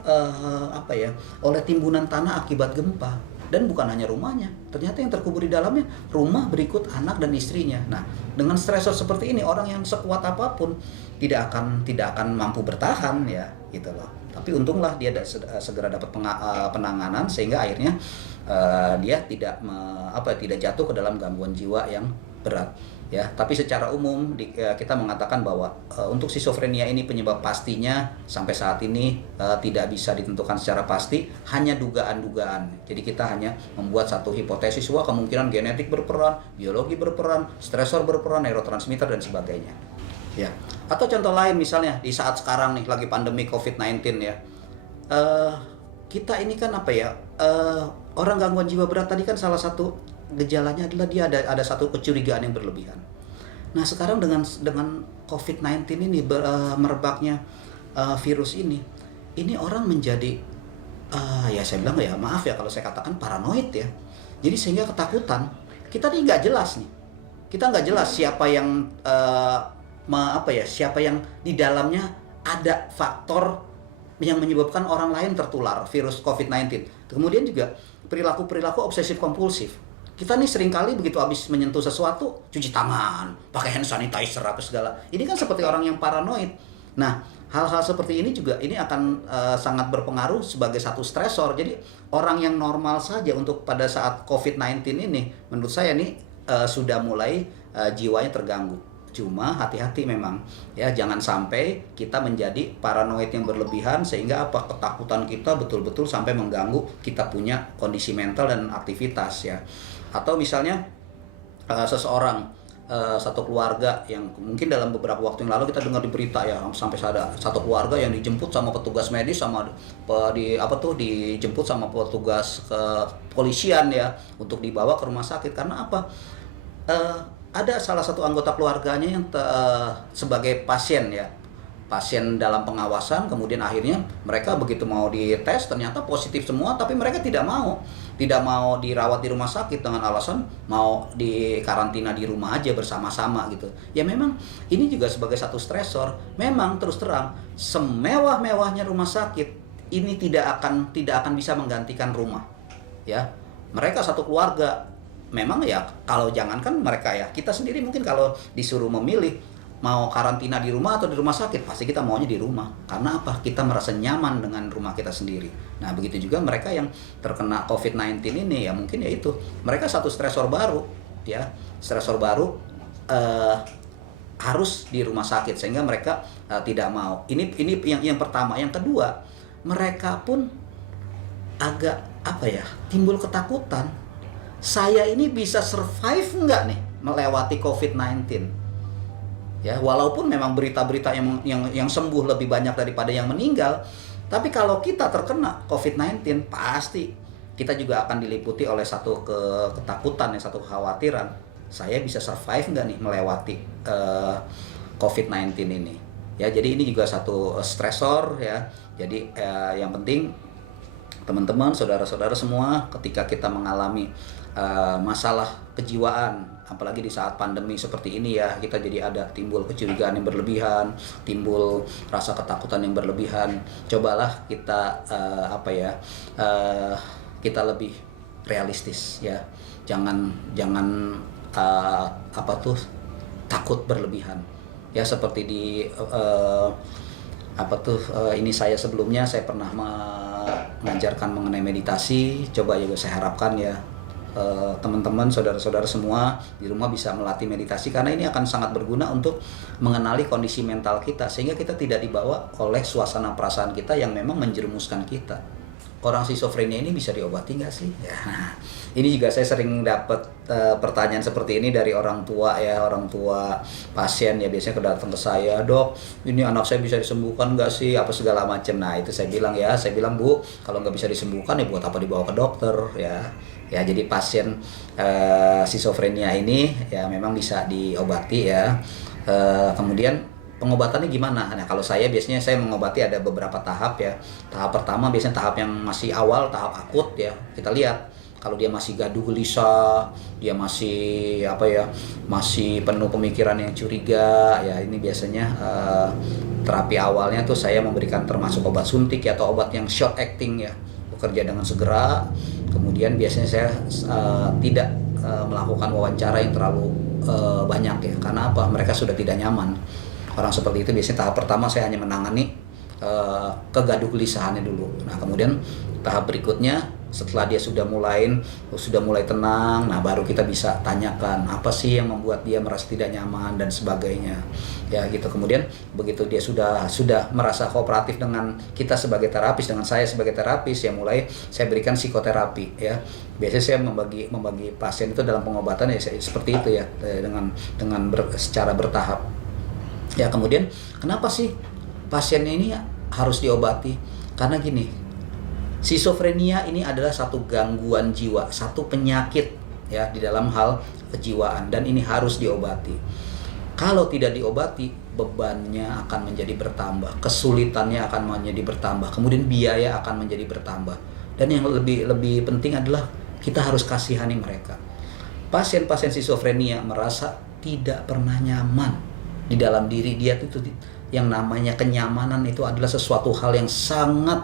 oleh timbunan tanah akibat gempa. Dan bukan hanya rumahnya, ternyata yang terkubur di dalamnya rumah berikut anak dan istrinya. Nah, dengan stresor seperti ini orang yang sekuat apapun tidak akan mampu bertahan ya, gitu loh. Tapi untunglah dia segera dapat penanganan sehingga akhirnya dia tidak jatuh ke dalam gangguan jiwa yang berat ya. Tapi secara umum kita mengatakan bahwa untuk skizofrenia ini penyebab pastinya sampai saat ini tidak bisa ditentukan secara pasti, hanya dugaan-dugaan. Jadi kita hanya membuat satu hipotesis bahwa kemungkinan genetik berperan, biologi berperan, stresor berperan, neurotransmitter dan sebagainya. Ya. Atau contoh lain misalnya di saat sekarang nih lagi pandemi COVID-19 ya. Kita ini kan orang gangguan jiwa berat tadi kan salah satu gejalanya adalah dia ada satu kecurigaan yang berlebihan. Nah, sekarang dengan COVID-19 ini merebaknya virus ini orang menjadi ya saya bilang ya maaf ya kalau saya katakan paranoid ya. Jadi sehingga ketakutan. Kita nih nggak jelas nih. Kita nggak jelas siapa yang siapa yang di dalamnya ada faktor yang menyebabkan orang lain tertular virus COVID-19. Kemudian juga perilaku obsesif kompulsif. Kita nih seringkali begitu habis menyentuh sesuatu, cuci tangan, pakai hand sanitizer apa segala. Ini kan seperti orang yang paranoid. Nah, hal-hal seperti ini juga ini akan sangat berpengaruh sebagai satu stresor. Jadi orang yang normal saja untuk pada saat COVID-19 ini, menurut saya nih sudah mulai jiwanya terganggu. Cuma hati-hati memang ya, jangan sampai kita menjadi paranoid yang berlebihan sehingga ketakutan kita betul-betul sampai mengganggu kita punya kondisi mental dan aktivitas ya. Atau misalnya seseorang satu keluarga yang mungkin dalam beberapa waktu yang lalu kita dengar di berita ya, sampai ada satu keluarga yang dijemput sama petugas medis dijemput sama petugas kepolisian ya untuk dibawa ke rumah sakit. Karena apa? Ada salah satu anggota keluarganya yang sebagai pasien ya, pasien dalam pengawasan, kemudian akhirnya mereka begitu mau dites ternyata positif semua, tapi mereka tidak mau dirawat di rumah sakit dengan alasan mau dikarantina di rumah aja bersama-sama gitu. Ya memang ini juga sebagai satu stresor. Memang terus terang semewah-mewahnya rumah sakit ini tidak akan bisa menggantikan rumah. Ya, mereka satu keluarga. Memang ya kalau jangankan mereka ya, kita sendiri mungkin kalau disuruh memilih mau karantina di rumah atau di rumah sakit, pasti kita maunya di rumah. Karena apa? Kita merasa nyaman dengan rumah kita sendiri. Nah, begitu juga mereka yang terkena COVID-19 ini ya mungkin ya itu. Mereka satu stresor baru ya. Stresor baru harus di rumah sakit sehingga mereka tidak mau. Ini yang pertama. Yang kedua, mereka pun agak timbul ketakutan. Saya ini bisa survive nggak nih melewati COVID-19? Ya, walaupun memang berita-berita yang sembuh lebih banyak daripada yang meninggal, tapi kalau kita terkena COVID-19 pasti kita juga akan diliputi oleh satu ketakutan, satu kekhawatiran. Saya bisa survive nggak nih melewati COVID-19 ini? Ya, jadi ini juga satu stresor ya. Jadi yang penting teman-teman, saudara-saudara semua, ketika kita mengalami masalah kejiwaan, apalagi di saat pandemi seperti ini ya, kita jadi ada timbul kecurigaan yang berlebihan, timbul rasa ketakutan yang berlebihan. Cobalah kita kita lebih realistis ya. Jangan takut berlebihan. Ya seperti di ini saya sebelumnya saya pernah mengajarkan mengenai meditasi. Coba juga saya harapkan ya teman-teman, saudara-saudara semua di rumah bisa melatih meditasi, karena ini akan sangat berguna untuk mengenali kondisi mental kita sehingga kita tidak dibawa oleh suasana perasaan kita yang memang menjerumuskan kita. Orang skizofrenia ini bisa diobati nggak sih? Ya, ini juga saya sering dapat pertanyaan seperti ini dari orang tua ya, orang tua pasien ya, biasanya datang ke saya, dok, ini anak saya bisa disembuhkan nggak sih? Apa segala macam. Nah itu saya bilang Bu, kalau nggak bisa disembuhkan ya buat apa dibawa ke dokter ya. Ya jadi pasien skizofrenia ini ya memang bisa diobati ya. Kemudian pengobatannya gimana? Nah, kalau saya biasanya saya mengobati ada beberapa tahap ya. Tahap pertama biasanya tahap yang masih awal, tahap akut ya. Kita lihat kalau dia masih gaduh gelisah, dia masih masih penuh pemikiran yang curiga ya, ini biasanya terapi awalnya tuh saya memberikan termasuk obat suntik ya, atau obat yang short acting ya. bekerja dengan segera. Kemudian biasanya saya tidak melakukan wawancara yang terlalu banyak ya, karena apa? Mereka sudah tidak nyaman. Orang seperti itu biasanya tahap pertama saya hanya menangani kegaduh gelisahannya dulu. Nah kemudian tahap berikutnya setelah dia sudah mulai tenang, nah baru kita bisa tanyakan apa sih yang membuat dia merasa tidak nyaman dan sebagainya ya gitu. Kemudian begitu dia sudah merasa kooperatif dengan kita sebagai terapis, dengan saya sebagai terapis, ya mulai saya berikan psikoterapi ya. Biasanya saya membagi pasien itu dalam pengobatan ya seperti itu ya, secara bertahap ya. Kemudian kenapa sih pasien ini harus diobati? Karena gini, skizofrenia ini adalah satu gangguan jiwa, satu penyakit ya di dalam hal kejiwaan, dan ini harus diobati. Kalau tidak diobati, bebannya akan menjadi bertambah, kesulitannya akan menjadi bertambah, kemudian biaya akan menjadi bertambah. Dan yang lebih penting adalah kita harus kasihani mereka. Pasien-pasien skizofrenia merasa tidak pernah nyaman di dalam diri dia. Itu yang namanya kenyamanan itu adalah sesuatu hal yang sangat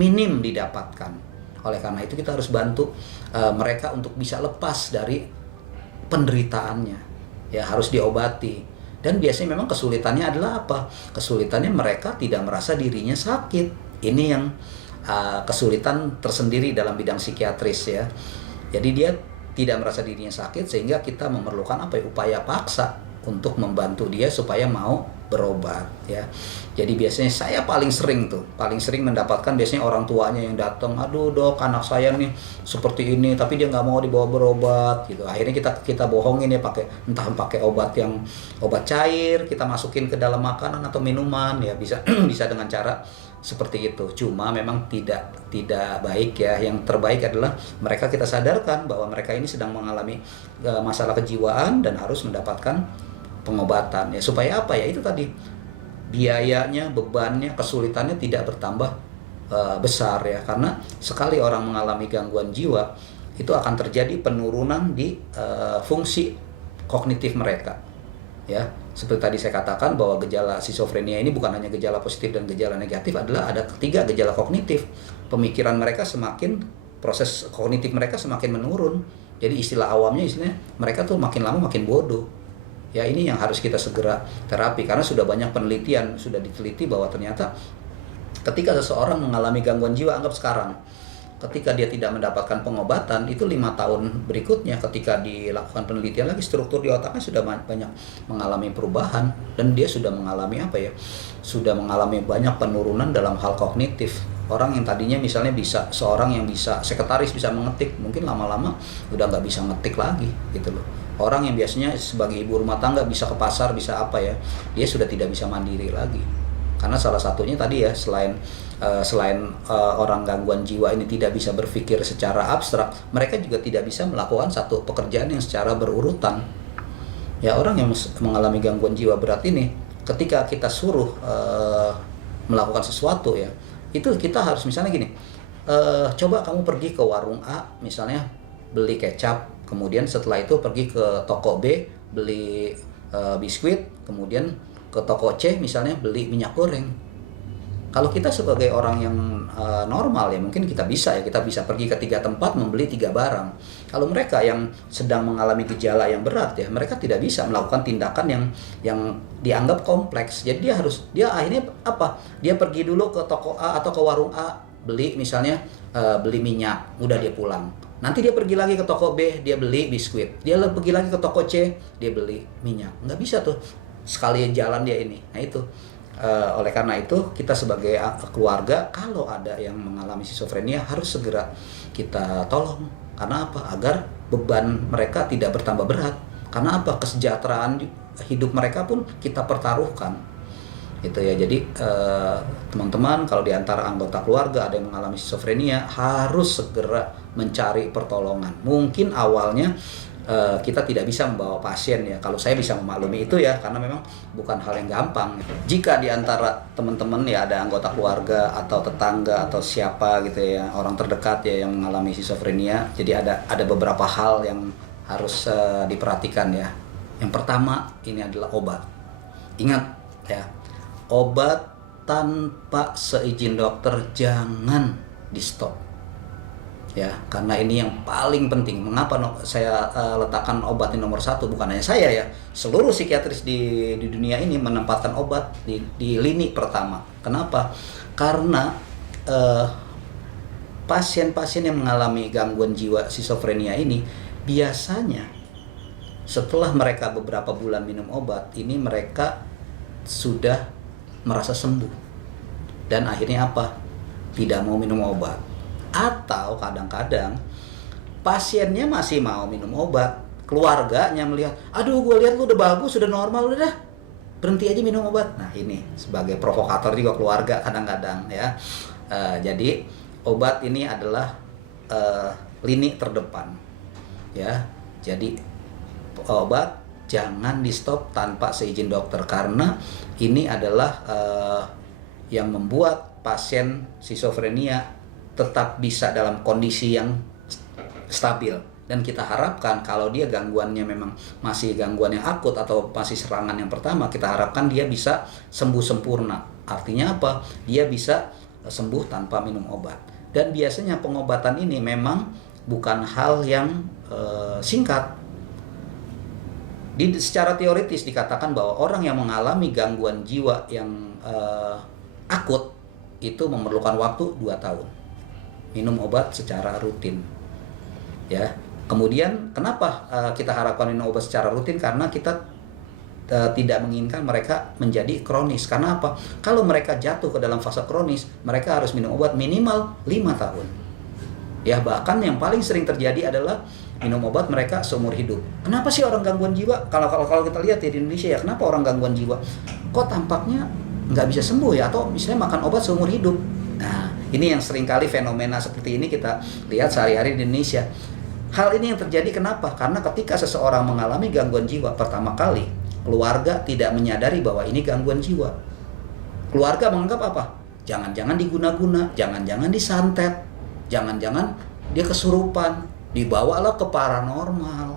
minim didapatkan. Oleh karena itu kita harus bantu mereka untuk bisa lepas dari penderitaannya ya, harus diobati. Dan biasanya memang kesulitannya adalah apa? Kesulitannya mereka tidak merasa dirinya sakit. Ini yang kesulitan tersendiri dalam bidang psikiatris ya. Jadi dia tidak merasa dirinya sakit, sehingga kita memerlukan upaya paksa untuk membantu dia supaya mau berobat ya. Jadi biasanya saya paling sering mendapatkan biasanya orang tuanya yang datang, aduh dok, anak saya nih seperti ini tapi dia nggak mau dibawa berobat gitu. Akhirnya kita bohongin ya, entah pakai obat cair, kita masukin ke dalam makanan atau minuman ya, bisa bisa dengan cara seperti itu. Cuma memang tidak baik ya. Yang terbaik adalah mereka kita sadarkan bahwa mereka ini sedang mengalami masalah kejiwaan dan harus mendapatkan pengobatan ya, supaya apa ya, itu tadi biayanya, bebannya, kesulitannya tidak bertambah besar ya. Karena sekali orang mengalami gangguan jiwa itu akan terjadi penurunan di fungsi kognitif mereka ya. Seperti tadi saya katakan bahwa gejala skizofrenia ini bukan hanya gejala positif dan gejala negatif, adalah ada ketiga gejala kognitif. Pemikiran mereka proses kognitif mereka semakin menurun. Jadi istilah awamnya mereka tuh makin lama makin bodoh. Ya ini yang harus kita segera terapi, karena sudah banyak penelitian, sudah diteliti bahwa ternyata ketika seseorang mengalami gangguan jiwa, anggap sekarang, ketika dia tidak mendapatkan pengobatan, itu 5 tahun berikutnya ketika dilakukan penelitian lagi, struktur di otaknya sudah banyak mengalami perubahan, dan dia sudah mengalami sudah mengalami banyak penurunan dalam hal kognitif. Orang yang tadinya misalnya seorang yang bisa sekretaris, bisa mengetik, mungkin lama-lama udah nggak bisa ngetik lagi gitu loh. Orang yang biasanya sebagai ibu rumah tangga bisa ke pasar, bisa dia sudah tidak bisa mandiri lagi. Karena salah satunya tadi ya, selain orang gangguan jiwa ini tidak bisa berpikir secara abstrak, mereka juga tidak bisa melakukan satu pekerjaan yang secara berurutan. Ya, orang yang mengalami gangguan jiwa berat ini, ketika kita suruh melakukan sesuatu ya, itu kita harus misalnya gini, coba kamu pergi ke warung A misalnya, beli kecap, kemudian setelah itu pergi ke toko B beli biskuit, kemudian ke toko C misalnya beli minyak goreng. Kalau kita sebagai orang yang normal ya, mungkin kita bisa pergi ke 3 tempat membeli 3 barang. Kalau mereka yang sedang mengalami gejala yang berat ya, mereka tidak bisa melakukan tindakan yang dianggap kompleks. Jadi dia akhirnya dia pergi dulu ke toko A atau ke warung A, beli misalnya beli minyak, udah dia pulang. Nanti dia pergi lagi ke toko B, dia beli biskuit. Dia pergi lagi ke toko C, dia beli minyak. Nggak bisa tuh sekali jalan dia ini. Nah itu. Oleh karena itu kita sebagai keluarga, kalau ada yang mengalami skizofrenia harus segera kita tolong. Karena apa? Agar beban mereka tidak bertambah berat. Karena apa? Kesejahteraan hidup mereka pun kita pertaruhkan. Gitu ya. Jadi teman-teman, kalau di antara anggota keluarga ada yang mengalami skizofrenia, harus segera mencari pertolongan. Mungkin awalnya kita tidak bisa membawa pasien ya. Kalau saya bisa memaklumi itu ya, karena memang bukan hal yang gampang. Jika di antara teman-teman ya ada anggota keluarga atau tetangga atau siapa gitu ya, orang terdekat ya yang mengalami skizofrenia, jadi ada beberapa hal yang harus diperhatikan ya. Yang pertama ini adalah obat. Ingat ya, obat tanpa seizin dokter jangan di stop. ya, karena ini yang paling penting. Mengapa saya letakkan obat ini nomor satu? Bukan hanya saya ya, seluruh psikiatris di dunia ini menempatkan obat di lini pertama. Kenapa? Karena pasien-pasien yang mengalami gangguan jiwa skizofrenia ini biasanya setelah mereka beberapa bulan minum obat ini, mereka sudah merasa sembuh dan akhirnya apa? Tidak mau minum obat. Atau kadang-kadang pasiennya masih mau minum obat, keluarganya melihat, aduh gue lihat lu udah bagus, sudah normal, udah dah, berhenti aja minum obat. Nah ini sebagai provokator juga keluarga kadang-kadang ya. Jadi obat ini adalah lini terdepan ya. Jadi obat jangan di stop tanpa seizin dokter, karena ini adalah yang membuat pasien skizofrenia tetap bisa dalam kondisi yang stabil. Dan kita harapkan kalau dia gangguannya memang masih gangguan yang akut atau masih serangan yang pertama, kita harapkan dia bisa sembuh sempurna. Artinya apa? Dia bisa sembuh tanpa minum obat. Dan biasanya pengobatan ini memang bukan hal yang singkat. Secara teoritis dikatakan bahwa orang yang mengalami gangguan jiwa yang akut itu memerlukan waktu 2 tahun minum obat secara rutin ya. Kemudian kenapa kita harapkan minum obat secara rutin? Karena kita tidak menginginkan mereka menjadi kronis. Karena apa? Kalau mereka jatuh ke dalam fase kronis, mereka harus minum obat minimal 5 tahun ya. Bahkan yang paling sering terjadi adalah minum obat mereka seumur hidup. Kenapa sih orang gangguan jiwa? Kalau kita lihat ya di Indonesia ya, kenapa orang gangguan jiwa kok tampaknya nggak bisa sembuh ya, atau misalnya makan obat seumur hidup. Nah, ini yang seringkali fenomena seperti ini kita lihat sehari-hari di Indonesia. Hal ini yang terjadi kenapa? Karena ketika seseorang mengalami gangguan jiwa pertama kali, keluarga tidak menyadari bahwa ini gangguan jiwa. Keluarga menganggap apa? Jangan-jangan diguna-guna, jangan-jangan disantet, jangan-jangan dia kesurupan, dibawalah ke paranormal.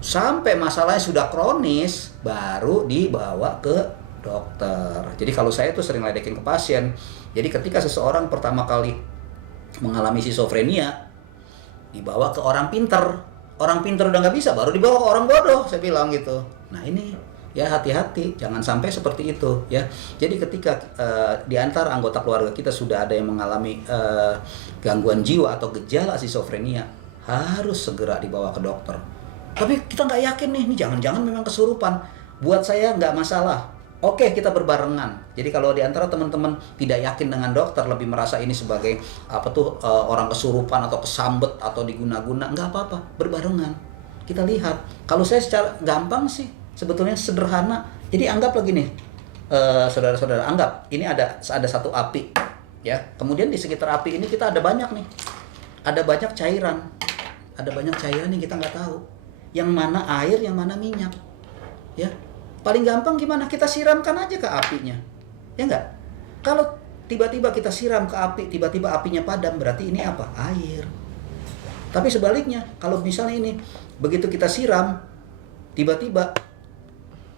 Sampai masalahnya sudah kronis, baru dibawa ke dokter. Jadi kalau saya tuh sering ledekin ke pasien. Jadi ketika seseorang pertama kali mengalami skizofrenia, dibawa ke orang pinter. Orang pinter udah nggak bisa, baru dibawa ke orang bodoh, saya bilang gitu. Nah ini ya, hati-hati, jangan sampai seperti itu ya. Jadi ketika di antara anggota keluarga kita sudah ada yang mengalami gangguan jiwa atau gejala skizofrenia, harus segera dibawa ke dokter. Tapi kita nggak yakin nih, ini jangan-jangan memang kesurupan. Buat saya nggak masalah. Oke, kita berbarengan. Jadi kalau di antara teman-teman tidak yakin dengan dokter, lebih merasa ini sebagai orang kesurupan atau kesambet atau diguna-guna, nggak apa-apa, berbarengan. Kita lihat. Kalau saya secara gampang sih, sebetulnya sederhana. Jadi anggap lagi nih, saudara-saudara, anggap ini ada satu api, ya. Kemudian di sekitar api ini kita ada banyak nih, ada banyak cairan yang kita nggak tahu. Yang mana air, yang mana minyak, ya. Paling gampang gimana? Kita siramkan aja ke apinya, ya enggak? Kalau tiba-tiba kita siram ke api, tiba-tiba apinya padam, berarti ini apa? Air. Tapi sebaliknya, kalau misalnya ini, begitu kita siram, tiba-tiba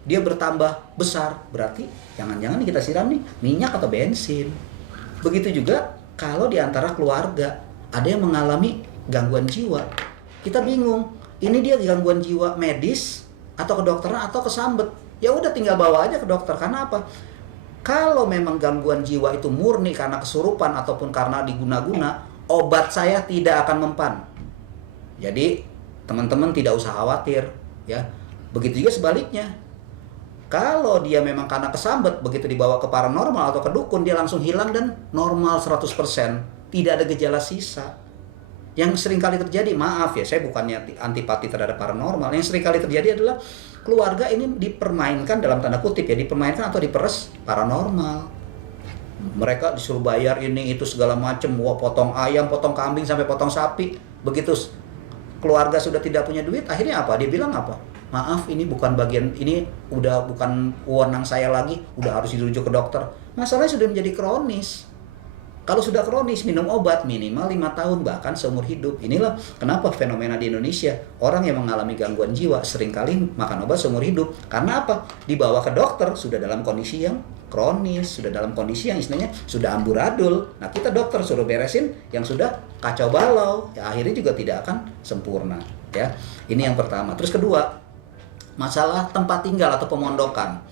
dia bertambah besar, berarti jangan-jangan kita siram nih minyak atau bensin. Begitu juga kalau di antara keluarga ada yang mengalami gangguan jiwa, kita bingung, ini dia gangguan jiwa medis atau kedokteran atau kesambet. Ya udah, tinggal bawa aja ke dokter. Karena apa? Kalau memang gangguan jiwa itu murni karena kesurupan ataupun karena diguna-guna, obat saya tidak akan mempan. Jadi teman-teman tidak usah khawatir ya. Begitu juga sebaliknya. Kalau dia memang karena kesambet, begitu dibawa ke paranormal atau ke dukun, dia langsung hilang dan normal 100%. Tidak ada gejala sisa. Yang sering kali terjadi, maaf ya, saya bukannya antipati terhadap paranormal. Yang sering kali terjadi adalah keluarga ini dipermainkan, dalam tanda kutip ya, dipermainkan atau diperes paranormal. Mereka disuruh bayar ini itu segala macam, wah, potong ayam, potong kambing, sampai potong sapi. Begitu keluarga sudah tidak punya duit, akhirnya apa? Dia bilang apa? Maaf, ini bukan bagian, ini udah bukan wewenang saya lagi, udah harus dirujuk ke dokter. Masalahnya sudah menjadi kronis. Kalau sudah kronis, minum obat minimal 5 tahun, bahkan seumur hidup. Inilah kenapa fenomena di Indonesia, orang yang mengalami gangguan jiwa seringkali makan obat seumur hidup. Karena apa? Dibawa ke dokter sudah dalam kondisi yang kronis, sudah dalam kondisi yang istilahnya sudah amburadul. Nah, kita dokter suruh beresin yang sudah kacau balau, ya akhirnya juga tidak akan sempurna, ya. Ini yang pertama. Terus kedua, masalah tempat tinggal atau pemondokan.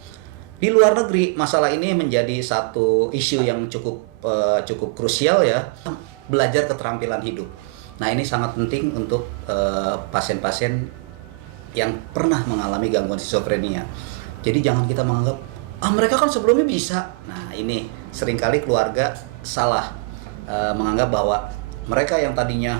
Di luar negeri, masalah ini menjadi satu isu yang cukup krusial, ya. Belajar keterampilan hidup. Nah, ini sangat penting untuk pasien-pasien yang pernah mengalami gangguan skizofrenia. Jadi jangan kita menganggap, mereka kan sebelumnya bisa. Nah, ini seringkali keluarga salah menganggap bahwa mereka yang tadinya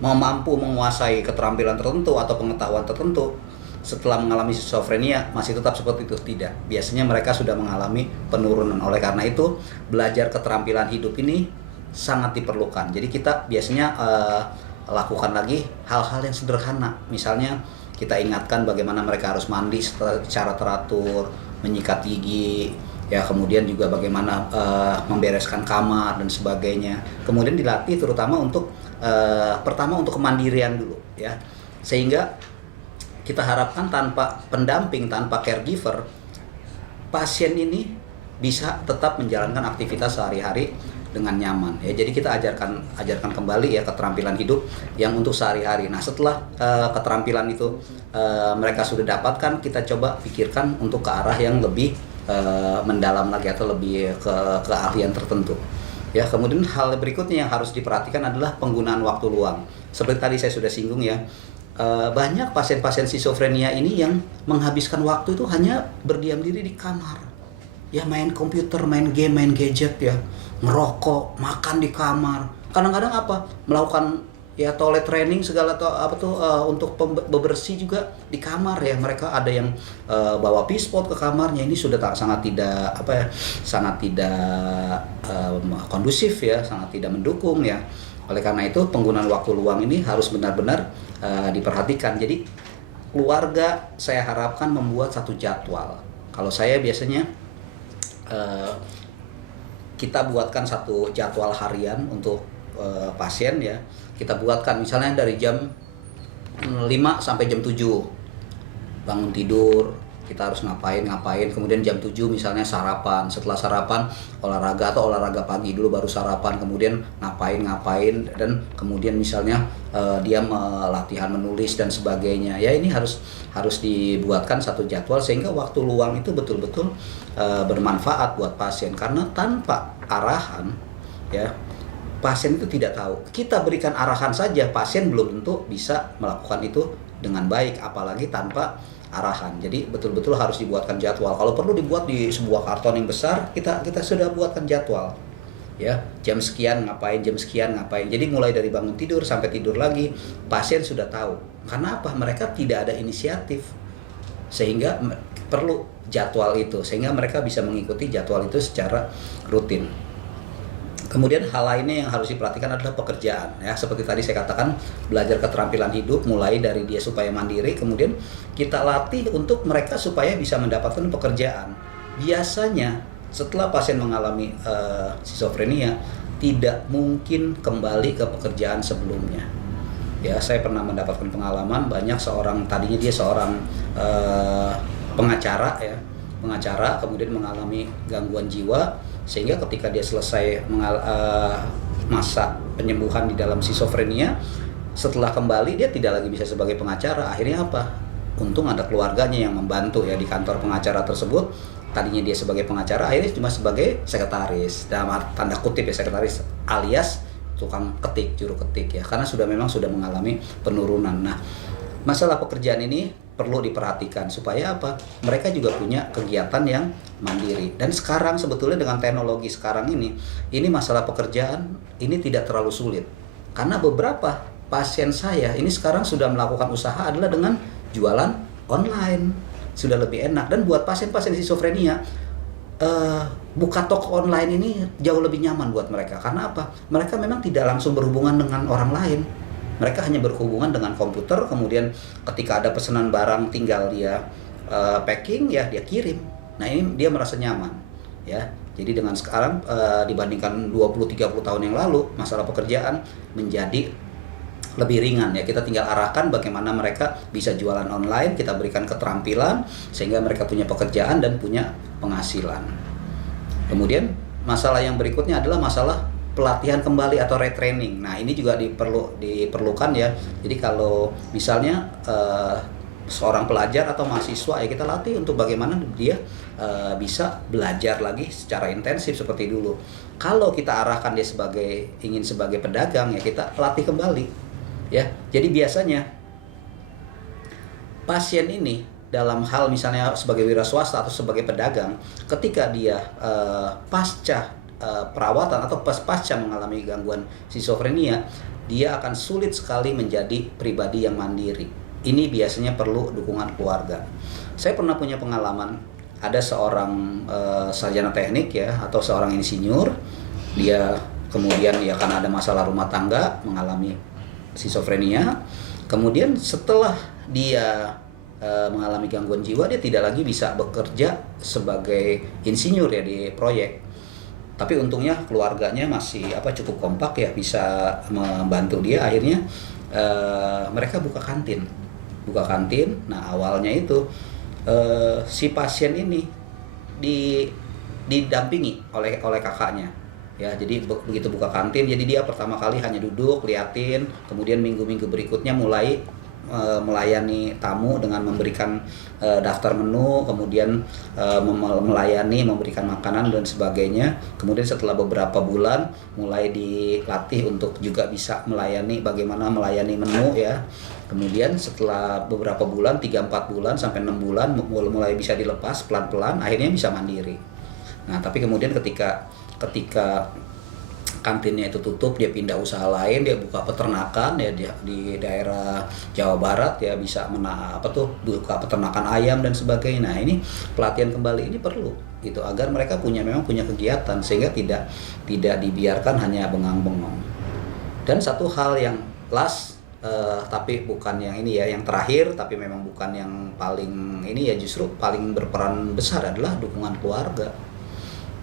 mampu menguasai keterampilan tertentu atau pengetahuan tertentu, setelah mengalami skizofrenia masih tetap seperti itu. Tidak. Biasanya mereka sudah mengalami penurunan. Oleh karena itu, belajar keterampilan hidup ini sangat diperlukan. Jadi kita biasanya lakukan lagi hal-hal yang sederhana. Misalnya kita ingatkan bagaimana mereka harus mandi secara teratur, menyikat gigi, ya, kemudian juga bagaimana membereskan kamar dan sebagainya. Kemudian dilatih terutama untuk pertama untuk kemandirian dulu, ya. Sehingga kita harapkan tanpa pendamping, tanpa caregiver, pasien ini bisa tetap menjalankan aktivitas sehari-hari dengan nyaman, ya. Jadi kita ajarkan kembali, ya, keterampilan hidup yang untuk sehari-hari. Nah, setelah keterampilan itu mereka sudah dapatkan, kita coba pikirkan untuk ke arah yang lebih mendalam lagi atau lebih ke keahlian tertentu, ya. Kemudian hal berikutnya yang harus diperhatikan adalah penggunaan waktu luang. Seperti tadi saya sudah singgung, ya, banyak pasien-pasien skizofrenia ini yang menghabiskan waktu itu hanya berdiam diri di kamar, ya, main komputer, main game, main gadget, ya, ngerokok, makan di kamar. Kadang-kadang melakukan, ya, toilet training segala untuk bebersih juga di kamar, ya. Mereka ada yang bawa pispot ke kamarnya. Ini sudah sangat tidak kondusif, ya, sangat tidak mendukung, ya. Oleh karena itu, penggunaan waktu luang ini harus benar-benar diperhatikan. Jadi keluarga saya harapkan membuat satu jadwal. Kalau saya biasanya kita buatkan satu jadwal harian untuk pasien, ya. Kita buatkan misalnya dari jam 5 sampai jam 7 bangun tidur, kita harus ngapain, kemudian jam 7 misalnya sarapan, setelah sarapan olahraga atau olahraga pagi dulu baru sarapan, kemudian ngapain, dan kemudian misalnya dia latihan menulis dan sebagainya. Ya, ini harus dibuatkan satu jadwal sehingga waktu luang itu betul-betul bermanfaat buat pasien, karena tanpa arahan, ya, pasien itu tidak tahu. Kita berikan arahan saja, pasien belum tentu bisa melakukan itu dengan baik, apalagi tanpa arahan. Jadi betul-betul harus dibuatkan jadwal. Kalau perlu dibuat di sebuah karton yang besar, kita sudah buatkan jadwal, ya. Jam sekian ngapain, jam sekian ngapain. Jadi mulai dari bangun tidur sampai tidur lagi, pasien sudah tahu. Karena apa? Mereka tidak ada inisiatif, sehingga perlu jadwal itu, sehingga mereka bisa mengikuti jadwal itu secara rutin. Kemudian hal lainnya yang harus diperhatikan adalah pekerjaan, ya. Seperti tadi saya katakan, belajar keterampilan hidup mulai dari dia supaya mandiri, kemudian kita latih untuk mereka supaya bisa mendapatkan pekerjaan. Biasanya setelah pasien mengalami skizofrenia, tidak mungkin kembali ke pekerjaan sebelumnya. Ya, saya pernah mendapatkan pengalaman banyak tadinya dia seorang pengacara, ya. Pengacara kemudian mengalami gangguan jiwa, sehingga ketika dia selesai masa penyembuhan di dalam skizofrenia, setelah kembali dia tidak lagi bisa sebagai pengacara. Akhirnya apa? Untung ada keluarganya yang membantu, ya, di kantor pengacara tersebut. Tadinya dia sebagai pengacara, akhirnya cuma sebagai sekretaris, dalam tanda kutip, ya, sekretaris alias tukang ketik, juru ketik, ya, karena memang sudah mengalami penurunan. Nah, masalah pekerjaan ini perlu diperhatikan supaya apa? Mereka juga punya kegiatan yang mandiri. Dan sekarang sebetulnya dengan teknologi sekarang ini masalah pekerjaan ini tidak terlalu sulit. Karena beberapa pasien saya ini sekarang sudah melakukan usaha adalah dengan jualan online. Sudah lebih enak. Dan buat pasien-pasien skizofrenia, buka toko online ini jauh lebih nyaman buat mereka. Karena apa? Mereka memang tidak langsung berhubungan dengan orang lain. Mereka hanya berhubungan dengan komputer, kemudian ketika ada pesanan barang tinggal dia packing, ya, dia kirim. Nah, ini dia merasa nyaman, ya. Jadi dengan sekarang dibandingkan 20-30 tahun yang lalu, masalah pekerjaan menjadi lebih ringan, ya. Kita tinggal arahkan bagaimana mereka bisa jualan online, kita berikan keterampilan sehingga mereka punya pekerjaan dan punya penghasilan. Kemudian masalah yang berikutnya adalah masalah pelatihan kembali atau retraining. Nah, ini juga diperlukan ya. Jadi kalau misalnya seorang pelajar atau mahasiswa, ya kita latih untuk bagaimana dia bisa belajar lagi secara intensif seperti dulu. Kalau kita arahkan dia ingin sebagai pedagang, ya kita latih kembali ya. Jadi biasanya pasien ini dalam hal misalnya sebagai wira swasta atau sebagai pedagang, ketika dia pasca perawatan atau pasca mengalami gangguan skizofrenia, dia akan sulit sekali menjadi pribadi yang mandiri. Ini biasanya perlu dukungan keluarga. Saya pernah punya pengalaman, ada seorang sarjana teknik ya, atau seorang insinyur, dia kemudian ya karena ada masalah rumah tangga mengalami skizofrenia. Kemudian setelah dia mengalami gangguan jiwa, dia tidak lagi bisa bekerja sebagai insinyur ya di proyek. Tapi untungnya keluarganya masih cukup kompak ya, bisa membantu dia. Akhirnya mereka buka kantin. Nah, awalnya itu si pasien ini didampingi oleh kakaknya. Ya, jadi begitu buka kantin, jadi dia pertama kali hanya duduk, liatin, kemudian minggu-minggu berikutnya mulai melayani tamu dengan memberikan daftar menu, kemudian melayani, memberikan makanan dan sebagainya. Kemudian setelah beberapa bulan mulai dilatih untuk juga bisa bagaimana melayani menu ya. Kemudian setelah beberapa bulan, 3-4 bulan sampai 6 bulan mulai bisa dilepas pelan-pelan, akhirnya bisa mandiri. Nah, tapi kemudian ketika kantinnya itu tutup, dia pindah usaha lain, dia buka peternakan ya di daerah Jawa Barat ya, bisa buka peternakan ayam dan sebagainya. Nah, ini pelatihan kembali ini perlu gitu, agar mereka memang punya kegiatan sehingga tidak dibiarkan hanya bengang-bengong. Dan satu hal yang tapi bukan yang ini ya, yang terakhir, tapi memang bukan yang paling ini ya, justru paling berperan besar adalah dukungan keluarga.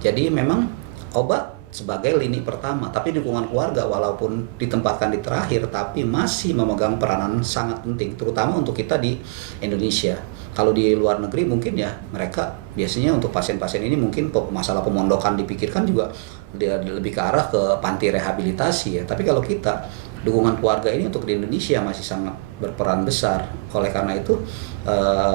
Jadi memang obat sebagai lini pertama, tapi dukungan keluarga walaupun ditempatkan di terakhir, tapi masih memegang peranan sangat penting, terutama untuk kita di Indonesia. Kalau di luar negeri mungkin ya mereka biasanya untuk pasien-pasien ini mungkin masalah pemondokan dipikirkan juga dia lebih ke arah ke panti rehabilitasi ya. Tapi kalau kita, dukungan keluarga ini untuk di Indonesia masih sangat berperan besar. Oleh karena itu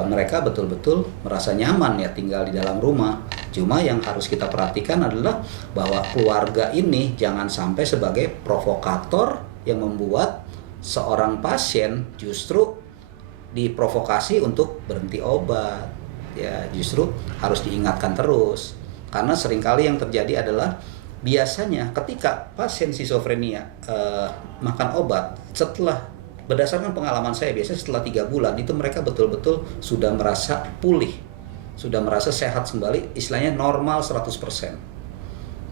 mereka betul-betul merasa nyaman ya tinggal di dalam rumah. Cuma yang harus kita perhatikan adalah bahwa keluarga ini jangan sampai sebagai provokator yang membuat seorang pasien justru diprovokasi untuk berhenti obat. Ya, justru harus diingatkan terus. Karena seringkali yang terjadi adalah biasanya ketika pasien skizofrenia makan obat, berdasarkan pengalaman saya, biasanya setelah 3 bulan itu mereka betul-betul sudah merasa pulih, sudah merasa sehat kembali, istilahnya normal 100%.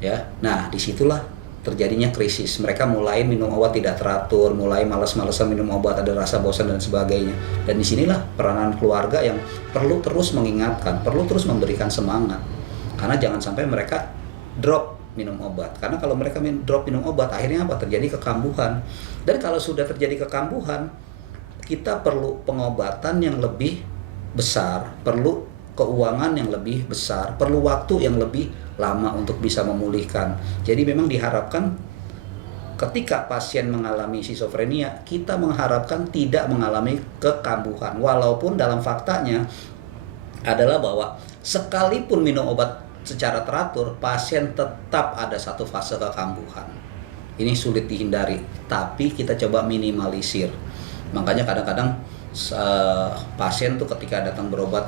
Ya, nah disitulah terjadinya krisis. Mereka mulai minum obat tidak teratur, mulai malas-malasan minum obat, ada rasa bosan dan sebagainya. Dan disinilah peranan keluarga yang perlu terus mengingatkan, perlu terus memberikan semangat. Karena jangan sampai mereka drop minum obat. Karena kalau mereka drop minum obat, akhirnya apa? Terjadi kekambuhan. Dan kalau sudah terjadi kekambuhan, kita perlu pengobatan yang lebih besar, perlu keuangan yang lebih besar, perlu waktu yang lebih lama untuk bisa memulihkan. Jadi memang diharapkan ketika pasien mengalami skizofrenia, kita mengharapkan tidak mengalami kekambuhan. Walaupun dalam faktanya adalah bahwa sekalipun minum obat secara teratur, pasien tetap ada satu fase kekambuhan. Ini sulit dihindari, tapi kita coba minimalisir. Makanya kadang-kadang pasien tuh ketika datang berobat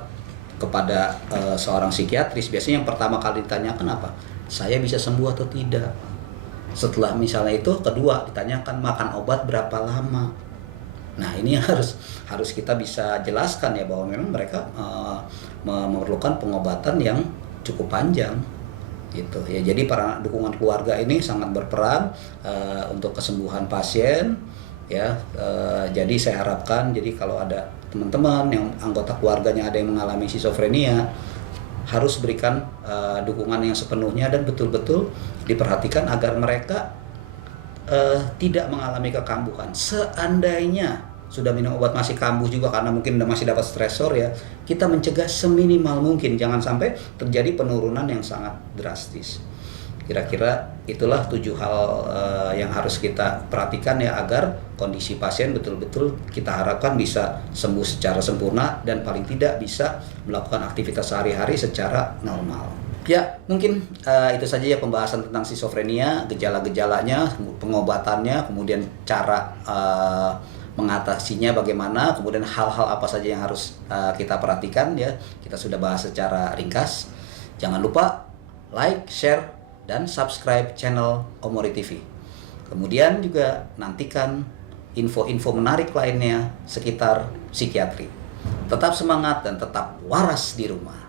kepada seorang psikiatris, biasanya yang pertama kali ditanyakan apa? Saya bisa sembuh atau tidak? Setelah misalnya itu, kedua ditanyakan makan obat berapa lama? Nah, ini harus kita bisa jelaskan ya, bahwa memang mereka memerlukan pengobatan yang cukup panjang gitu ya. Jadi para dukungan keluarga ini sangat berperan untuk kesembuhan pasien ya. Jadi saya harapkan, jadi kalau ada teman-teman yang anggota keluarganya ada yang mengalami skizofrenia, harus berikan dukungan yang sepenuhnya dan betul-betul diperhatikan agar mereka tidak mengalami kekambuhan. Seandainya sudah minum obat masih kambuh juga karena mungkin masih dapat stresor ya, kita mencegah seminimal mungkin, jangan sampai terjadi penurunan yang sangat drastis. Kira-kira itulah 7 hal yang harus kita perhatikan ya, agar kondisi pasien betul-betul kita harapkan bisa sembuh secara sempurna dan paling tidak bisa melakukan aktivitas sehari-hari secara normal. Ya, mungkin itu saja ya pembahasan tentang skizofrenia, gejala-gejalanya, pengobatannya, kemudian cara mengatasinya bagaimana, kemudian hal-hal apa saja yang harus kita perhatikan ya. Kita sudah bahas secara ringkas. Jangan lupa like, share, dan subscribe channel Omori TV. Kemudian juga nantikan info-info menarik lainnya sekitar psikiatri. Tetap semangat dan tetap waras di rumah.